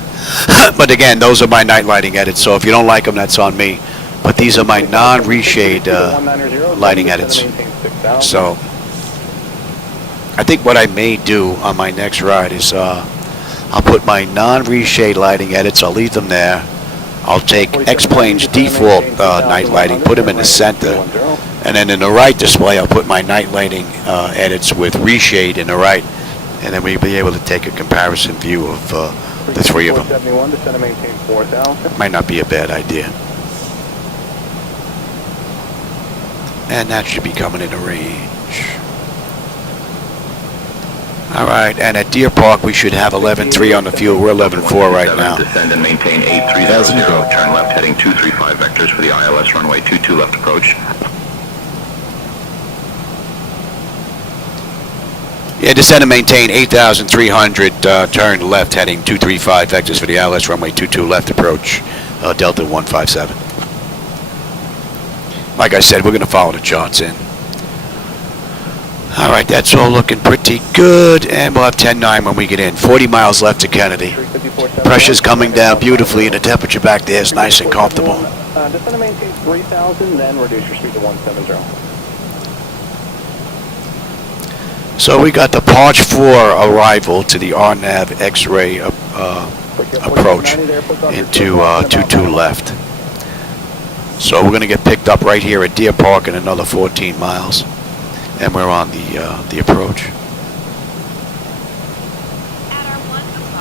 But again, those are my night lighting edits, so if you don't like them, that's on me. But these are my non-reshade lighting edits. So I think what I may do on my next ride is I'll put my non-reshade lighting edits, I'll leave them there. I'll take X-Plane's default night lighting, put them in the center, and then in the right display I'll put my night lighting edits with reshade in the right, and then we'll be able to take a comparison view of the three of them. Might not be a bad idea. And that should be coming into range. Alright, and at Deer Park we should have 11.3 on the fuel. We're 11.4 right now. Descend and maintain 8300, turn left heading 235 vectors for the ILS runway 22 left approach. Yeah, descend and maintain 8,300, turn left heading 235 vectors for the ILS runway 22 left approach, Delta 157. Like I said, we're going to follow the charts in. All right, that's all looking pretty good, and we'll have 10-9 when we get in. 40 miles left to Kennedy. Pressure's coming down beautifully, and the temperature back there is nice and comfortable. Descend and maintain 3,000, then reduce your speed to 170. So we got the Parch 4 arrival to the RNAV-X approach into 22 left. So we're going to get picked up right here at Deer Park in another 14 miles. And we're on the approach.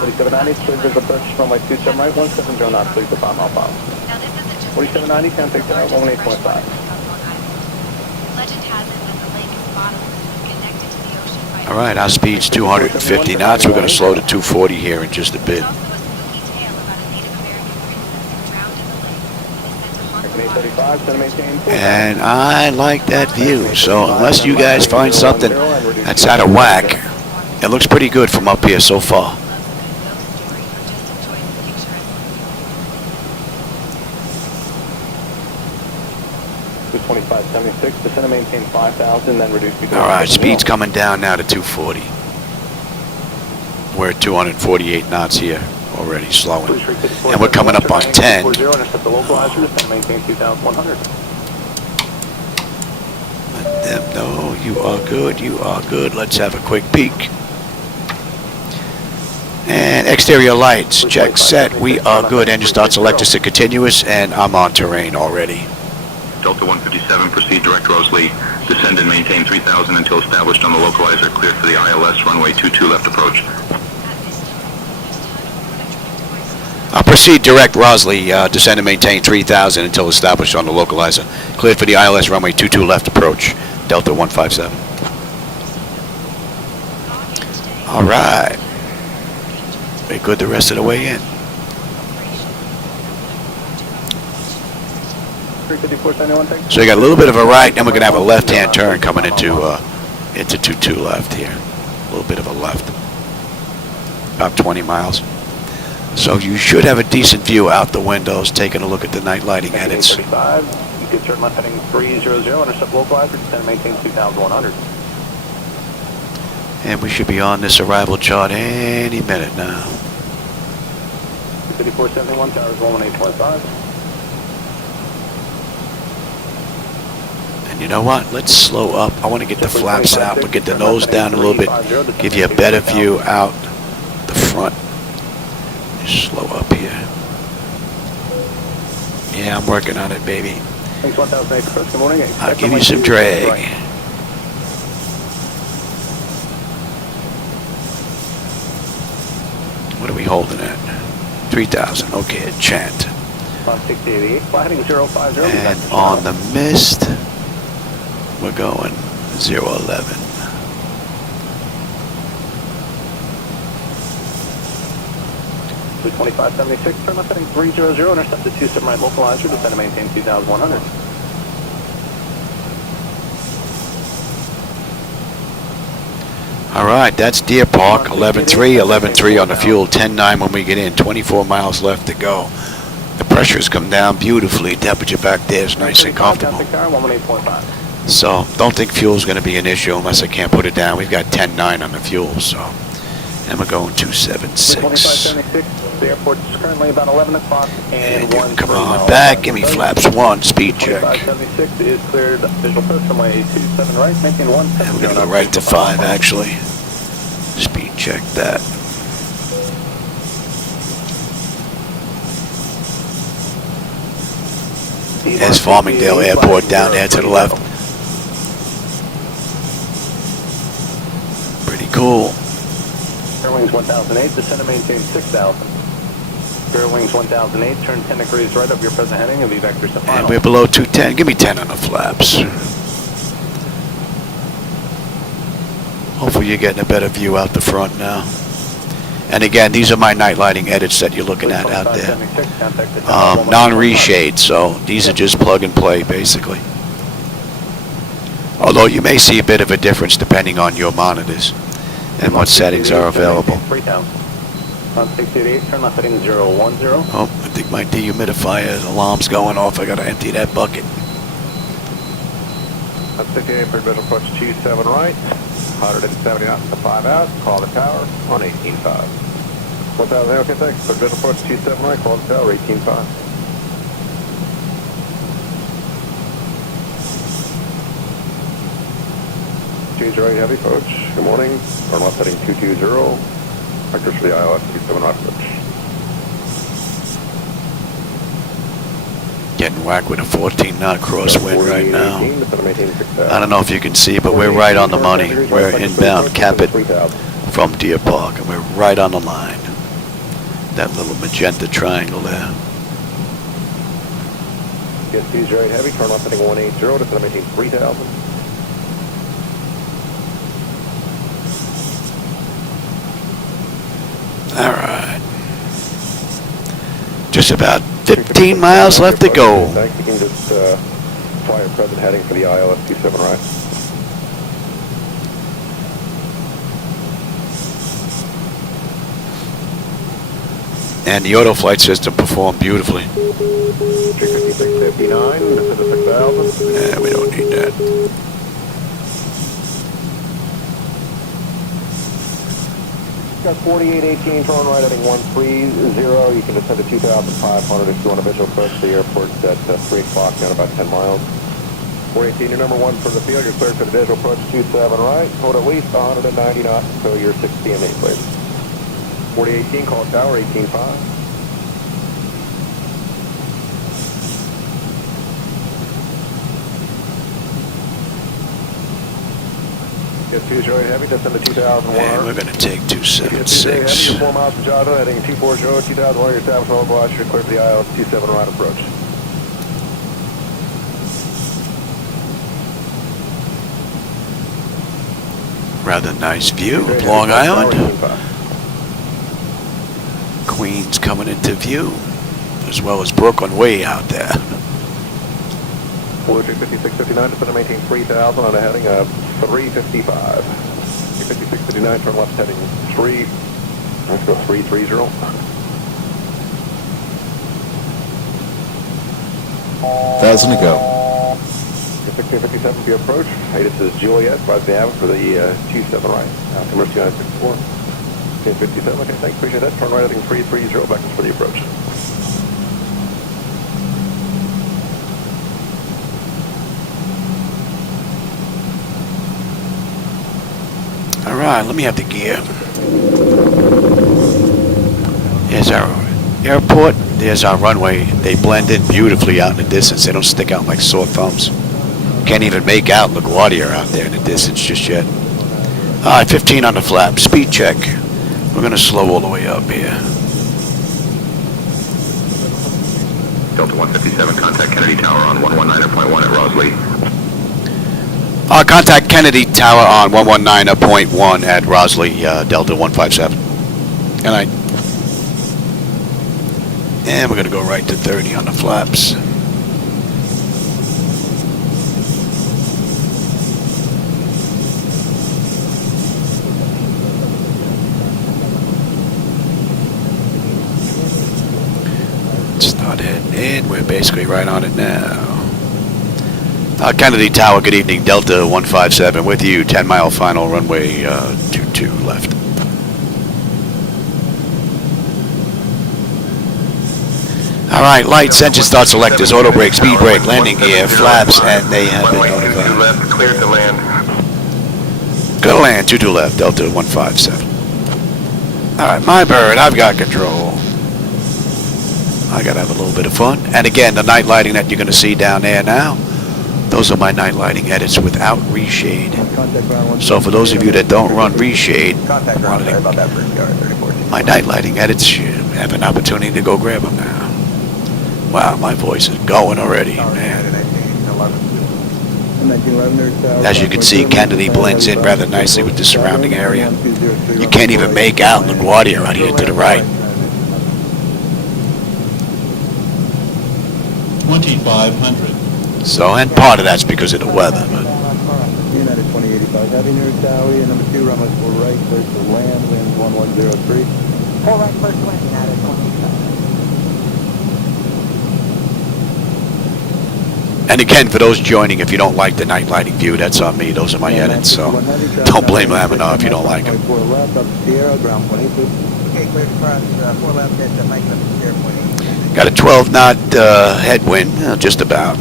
4790, please visit approach runway 27 right, 17 knots, please the 5 mile final. 4790, contact 18.5. Legend has it that the lake is bottomless and connected to the ocean by All right, our speed's 250 knots. We're going to slow to 240 here in just a bit. There's also a spooky tale about a Native American princess who drowned in the lake and is said to haunt the water. And I like that view. So unless you guys find something that's out of whack, it looks pretty good from up here so far. 2576, descend and maintain 5,000, then reduce to... All right, speed's coming down now to 240. We're at 248 knots here already, slowing. And we're coming up on 10. Let them know you are good, you are good. Let's have a quick peek. And exterior lights, check, set, we are good. Engine start selector to continuous, and I'm on terrain already. Delta 157, proceed direct Rosalie, descend and maintain 3,000 until established on the localizer, cleared for the ILS, runway 22 left approach. I'll proceed direct Rosalie, descend and maintain 3,000 until established on the localizer, cleared for the ILS, runway 22 left approach, Delta 157. All right. We're good the rest of the way in. 354, So you got a little bit of a right, then we're going to have a left-hand turn coming into 22 left here. A little bit of a left. About 20 miles. So you should have a decent view out the windows, taking a look at the night lighting edits. 35, you can turn left heading 300, intercept localizer, descend and maintain 2,100. And we should be on this arrival chart any minute now. 5471, towers 118.5. And you know what? Let's slow up. I want to get the flaps out. We'll get the nose down a little bit. Give you a better view out the front. Just slow up here. Yeah, I'm working on it, baby. I'll give you some drag. What are we holding at? 3,000. Okay, chant. And on the mist, we're going 011. To 2576, turn left heading 300, intercept the 27 right localizer, descend and maintain 2,100. All right, that's Deer Park, 11.3, 11.3 on the fuel, 10.9 when we get in, 24 miles left to go. The pressure's come down beautifully, temperature back there is nice and comfortable. So don't think fuel's going to be an issue unless I can't put it down. We've got 10.9 on the fuel, so. And we're going 276. The airport's currently about 11 o'clock and you come on back, give me flaps 1, speed check. 2576 is cleared, visual approach runway 27 right, maintain 1. And we're going to go right to 5 actually. Speed check that. There's Farmingdale Airport down there to the left. Pretty cool. Airwings 1008, descend and maintain 6,000. Airwings 1008, turn 10 degrees right of your present heading and be vectors to final. And we're below 210. Give me 10 on the flaps. Hopefully you're getting a better view out the front now. And again, these are my night lighting edits that you're looking at out there. Non-reshade, so these are just plug and play basically. Although you may see a bit of a difference depending on your monitors and what settings are available. Oh, I think my dehumidifier alarm's going off. I gotta empty that bucket. 68 for visual approach 27 right, 170 knots to 5 out, call the tower on 18.5. 1,000, okay, thanks. For visual approach 27 right, call the tower 18.5. Change right, heavy approach. Good morning. Turn left heading 220. Vectors for the ILS 27 right approach. Getting whacked with a 14-knot crosswind right now. I don't know if you can see, but we're right on the money. We're inbound Cockpit from Deer Park, and we're right on the line. That little magenta triangle there. Get these right heavy. Turn left heading 180. Descend maintain 3,000. Just about 15 miles left to go. You can just fly your present heading for the ILS 27 right. And the auto flight system performed beautifully. 356.59, descend to 6,000. Yeah, we don't need that. Got 4818, turn right heading 130. You can descend to 2,500 if you want a visual approach to the airport at 3 o'clock down about 10 miles. 418, your number 1 from the field. You're cleared for the visual approach 27 right. Hold at least 190 knots until your 6 p.m. please. 4018, call tower 18.5. Get 2 right heavy, descend to 2,100. And we're going to take 276. You're 4 miles from Jado, heading 240, 2,100, your establishment all glass, you're clear for the ILS 27 right approach. Rather nice view of Long Island. Queens coming into view, as well as Brooklyn way out there. 456.59, descend to maintain 3,000 on a heading of 355. 56.59, turn left heading 3. Let's go 330. 1,000 to go. 1657 for your approach. Hey, this is Juliet, advise the Abbott for the 27 right. Commercial United 64. 1057, okay, thanks, appreciate that. Turn right heading 330, back for the approach. All right, let me have the gear. Here's our airport. There's our runway. They blend in beautifully out in the distance. They don't stick out like sore thumbs. Can't even make out LaGuardia out there in the distance just yet. All right, 15 on the flap. Speed check. We're going to slow all the way up here. Delta 157, contact Kennedy Tower on 119.1 at Rosley. Contact Kennedy Tower on 119.1 at Rosley, Delta 157. And we're going to go right to 30 on the flaps. Start heading in. We're basically right on it now. Kennedy Tower, good evening. Delta 157 with you. 10-mile final runway 22 left. All right, lights, engine start selectors, auto brake, speed brake, landing gear, flaps, and they have been notified. Left, clear to land. Go to land, 22 left, Delta 157. All right, my bird, I've got control. I got to have a little bit of fun. And again, the night lighting that you're going to see down there now, those are my night lighting edits without reshade. So for those of you that don't run reshade, my night lighting edits, you have an opportunity to go grab them now. Wow, my voice is going already, man. As you can see, Kennedy blends in rather nicely with the surrounding area. You can't even make out LaGuardia out here to the right. 2,500. So, and part of that's because of the weather. But United 2085, heavy near Towie, and number 2, runway 4 right, first to land, wind 1103. 4 right, first wind, United 2085. And again, for those joining, if you don't like the night lighting view, that's on me. Those are my edits, so don't blame Lamina if you don't like them. 4 left, up to Sierra, ground 22. Okay, clear to cross, 4 left, at Mike, up to Sierra 28. Got a 12-knot headwind, just about.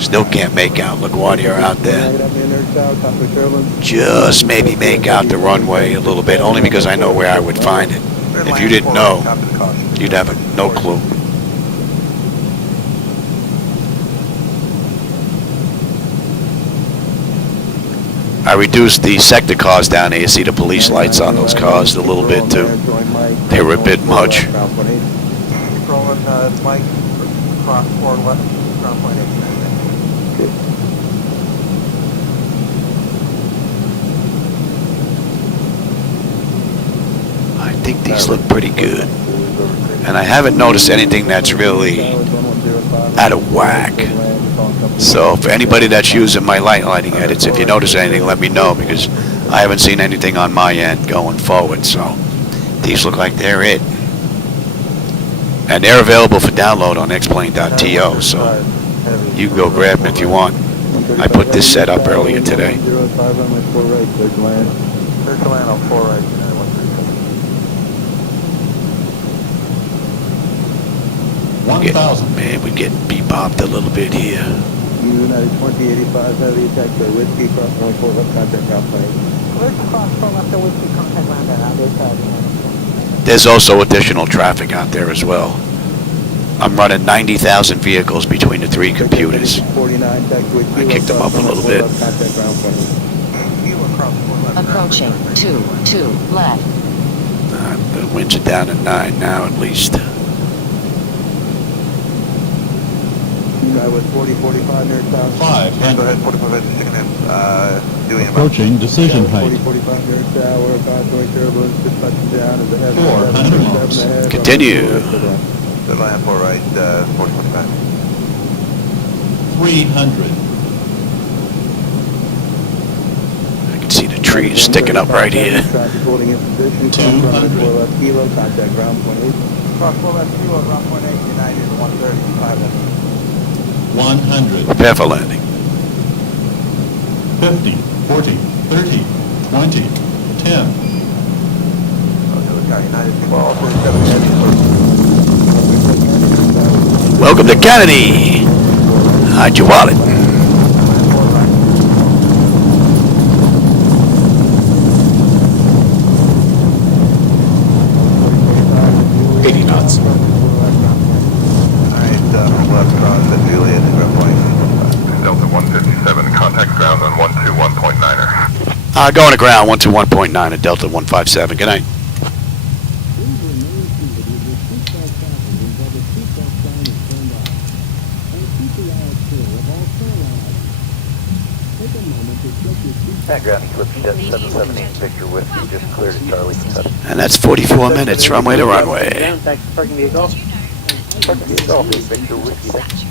Still can't make out LaGuardia out there. Just maybe make out the runway a little bit, only because I know where I would find it. If you didn't know, you'd have no clue. I reduced the sector cars down there. You see the police lights on those cars a little bit too. They were a bit much. Controlling Mike, cross 4 left, ground point 8. think these look pretty good. And I haven't noticed anything that's really out of whack. So for anybody that's using my lighting edits, if you notice anything, let me know, because I haven't seen anything on my end going forward. So these look like they're it. And they're available for download on xplane.to, so you can go grab them if you want. I put this set up earlier today. Man, we're getting bebopped a little bit here. United 2085 heavy attack by Whiskey, cross 14 left contact ground plane. Where's the cross from after Whiskey contact ground at other side? There's also additional traffic out there as well. I'm running 90,000 vehicles between the three computers. I kicked them up a little bit. Approaching 2 left. The winds are down to 9 now at least. With 40-45 near south. 5. Go ahead, 45 doing Approaching decision height. 40-45 near tower, 5-point turbulence, dispatching down as ahead. 400 knots. Continue. The line 4 right, 40-45. 300. I can see the trees sticking up right here. 200. Kilo, contact ground 28. Cross 4 left kilo, ground 28, United 135. 100. Prepare for landing. 50, 40, 30, 20, 10. Welcome to Kennedy. Hide your wallet. 80 knots. Delta 157, contact ground on 121.9er. Going to ground 121.9 at Delta 157. Good night. Ground eclipse jet 778 Victor Whiskey just cleared at Charlie. And that's 44 minutes runway to runway. Parking vehicle, Victor Whiskey.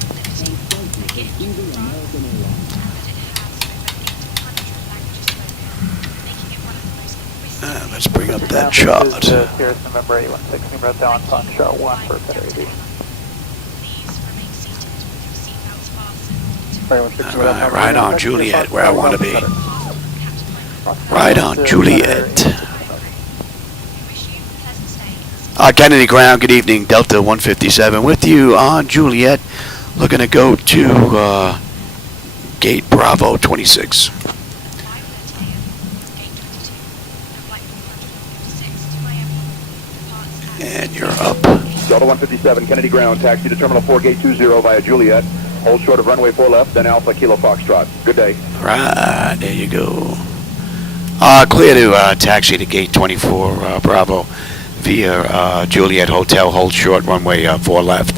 Let's bring up that chart. Here's November 816, numero down on shot 1 for Federation. Right on Juliet, where I want to be. Right on Juliet. Kennedy ground, good evening, Delta 157 with you on Juliet. Looking to go to gate Bravo 26. And you're up. Delta 157, Kennedy ground, taxi to Terminal 4, gate 20 via Juliet. Hold short of runway 4 left, then Alpha Kilo Foxtrot. Good day. Right, there you go. Clear to taxi to gate 24 Bravo via Juliet Hotel. Hold short, runway 4 left.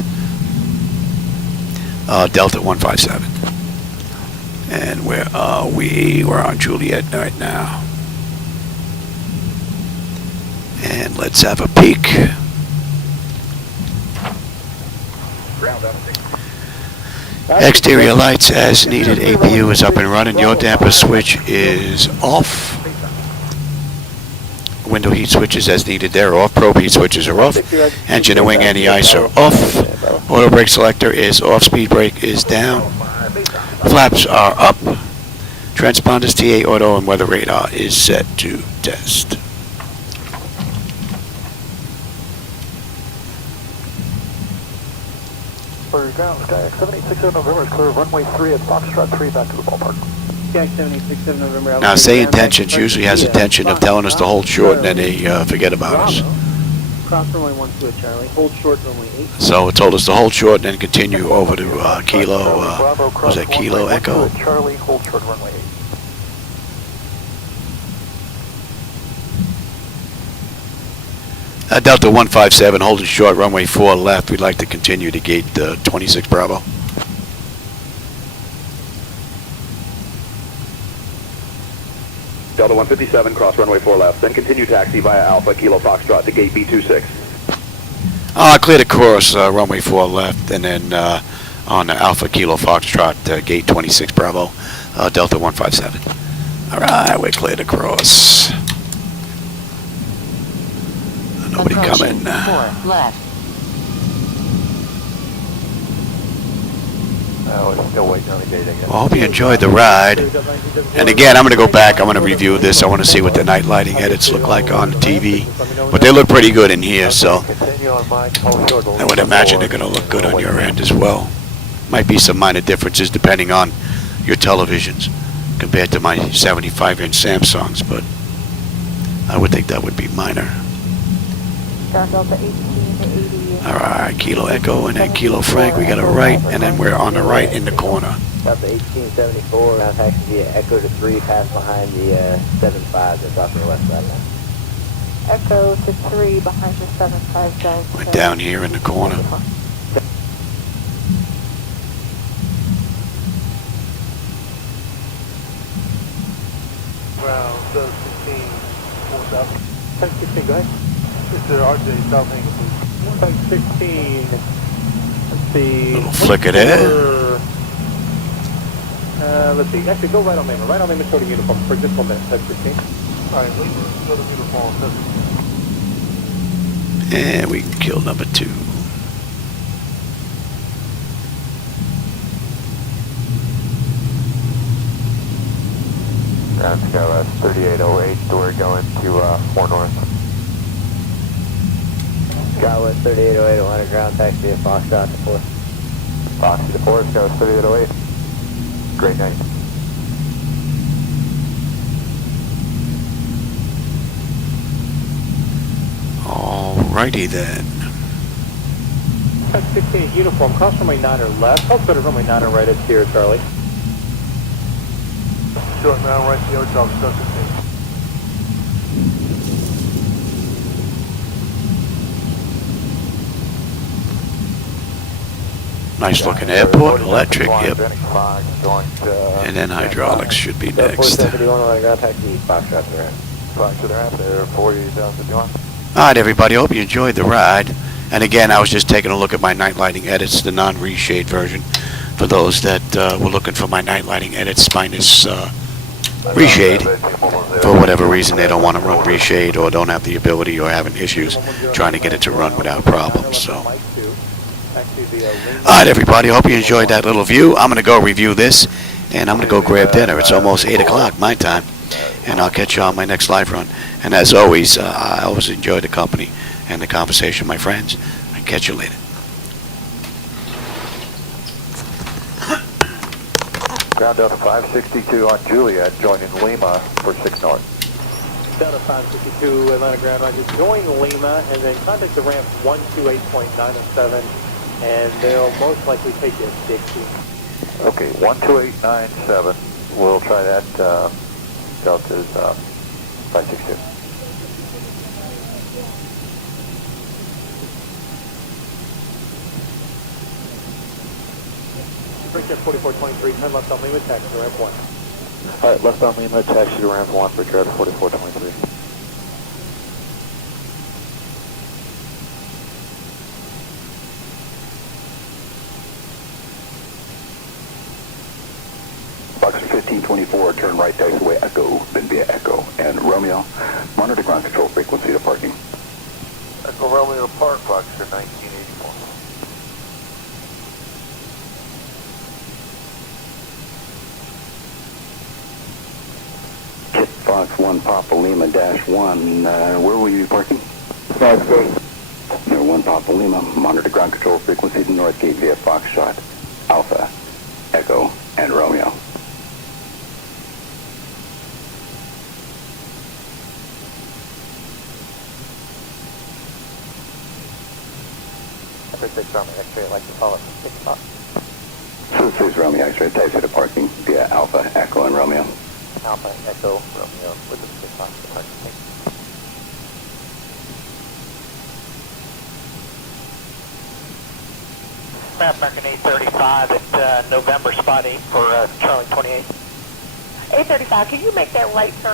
Delta 157. And where are we? We're on Juliet right now. And let's have a peek. Exterior lights as needed. APU is up and running. Your damper switch is off. Window heat switches as needed. They're off. Probe heat switches are off. Engine and wing anti-ice are off. Auto brake selector is off. Speed brake is down. Flaps are up. Transponders TA auto and weather radar is set to test. For ground, Skyx 7867 November is clear of runway 3 at Foxtrot 3 back to the ballpark. Skyx 7867 November. Now, SayIntentions usually has intention of telling us to hold short and then they forget about us. Cross runway 12 at Charlie, hold short runway 8. So it told us to hold short and then continue over to Kilo, was that Kilo Echo? Charlie, hold short runway 8. Delta 157, holding short, runway 4 left. We'd like to continue to gate 26 Bravo. Delta 157, cross runway 4 left, then continue taxi via Alpha Kilo Foxtrot to gate B26. I cleared across runway 4 left, and then on Alpha Kilo Foxtrot, gate 26 Bravo, Delta 157. All right, we're cleared across. Nobody coming. 4 left. We're still waiting on the gate, I guess. Well, I hope you enjoyed the ride. And again, I'm going to go back. I'm going to review this. I want to see what the night lighting edits look like on the TV. But they look pretty good in here, so I would imagine they're going to look good on your end as well. Might be some minor differences depending on your televisions compared to my 75-inch Samsungs, but I would think that would be minor. Delta 18 to 80. All right, Kilo Echo and then Kilo Frank. We got a right, and then we're on the right in the corner. Delta 1874, now taxi via Echo to 3, pass behind the 75 that's off your west side now. Echo to 3 behind your 75 We're down here in the corner. Ground 16, 4000. 1016, go ahead. Mr. RJ, South Angle, please. 1016. Let's see. Little flicker there. Let's see. Actually, go right on Main. Right on Main, go to uniform for just 1 minute. 1016. All right, leave. Go to uniform. And we can kill number 2. Ground Skywest 3808, we're going to 4 north. Skywest 3808, 100 ground taxi via Foxtrot to 4. Foxy to 4, Skywest 3808. Great night. Alrighty then. 1016 uniform, cross runway 9 or left. Let's go to runway 9 or right at here, Charlie. Short now, right to the hotel, 1016. Nice looking airport, electric, yep. And then hydraulics should be next. Alright everybody, hope you enjoyed the ride. And again, I was just taking a look at my night lighting edits, the non-reshade version. For those that were looking for my night lighting edits minus reshade. For whatever reason they don't want to run reshade or don't have the ability or having issues trying to get it to run without problems. So. Alright everybody, hope you enjoyed that little view. I'm going to go review this and I'm going to go grab dinner. It's almost 8 o'clock my time and I'll catch you on my next live run. And as always, I always enjoy the company and the conversation, my friends. I'll catch you later. Ground Delta 562 on Juliet, joining Lima for 6 north. Delta 562, Atlanta ground line, just join Lima and then contact the ramp 128.907 and they'll most likely take you to Dixie. Okay, 12897. We'll try that. Delta's 562. Bridgejet 4423, turn left on Lima, taxi to ramp 1. Alright, left on Lima, taxi to ramp 1 for Bridgejet 4423. Boxer 1524, turn right taxiway Echo, then via Echo. And Romeo, monitor ground control frequency to parking. Echo Romeo Park, Boxer 1984. Kit Fox 1 Papa Lima -1, where will you be parking? 5 gate. Near 1 Papa Lima, monitor ground control frequency to North Gate via Foxtrot, Alpha, Echo, and Romeo. X-ray, I'd like to follow from 6 o'clock. So 6 Romeo X-ray, taxi to parking via Alpha, Echo, and Romeo. Alpha, Echo, Romeo, with the 6 o'clock to parking. Map American 835 at November spot 8 for Charlie 28. 835, can you make that right turn?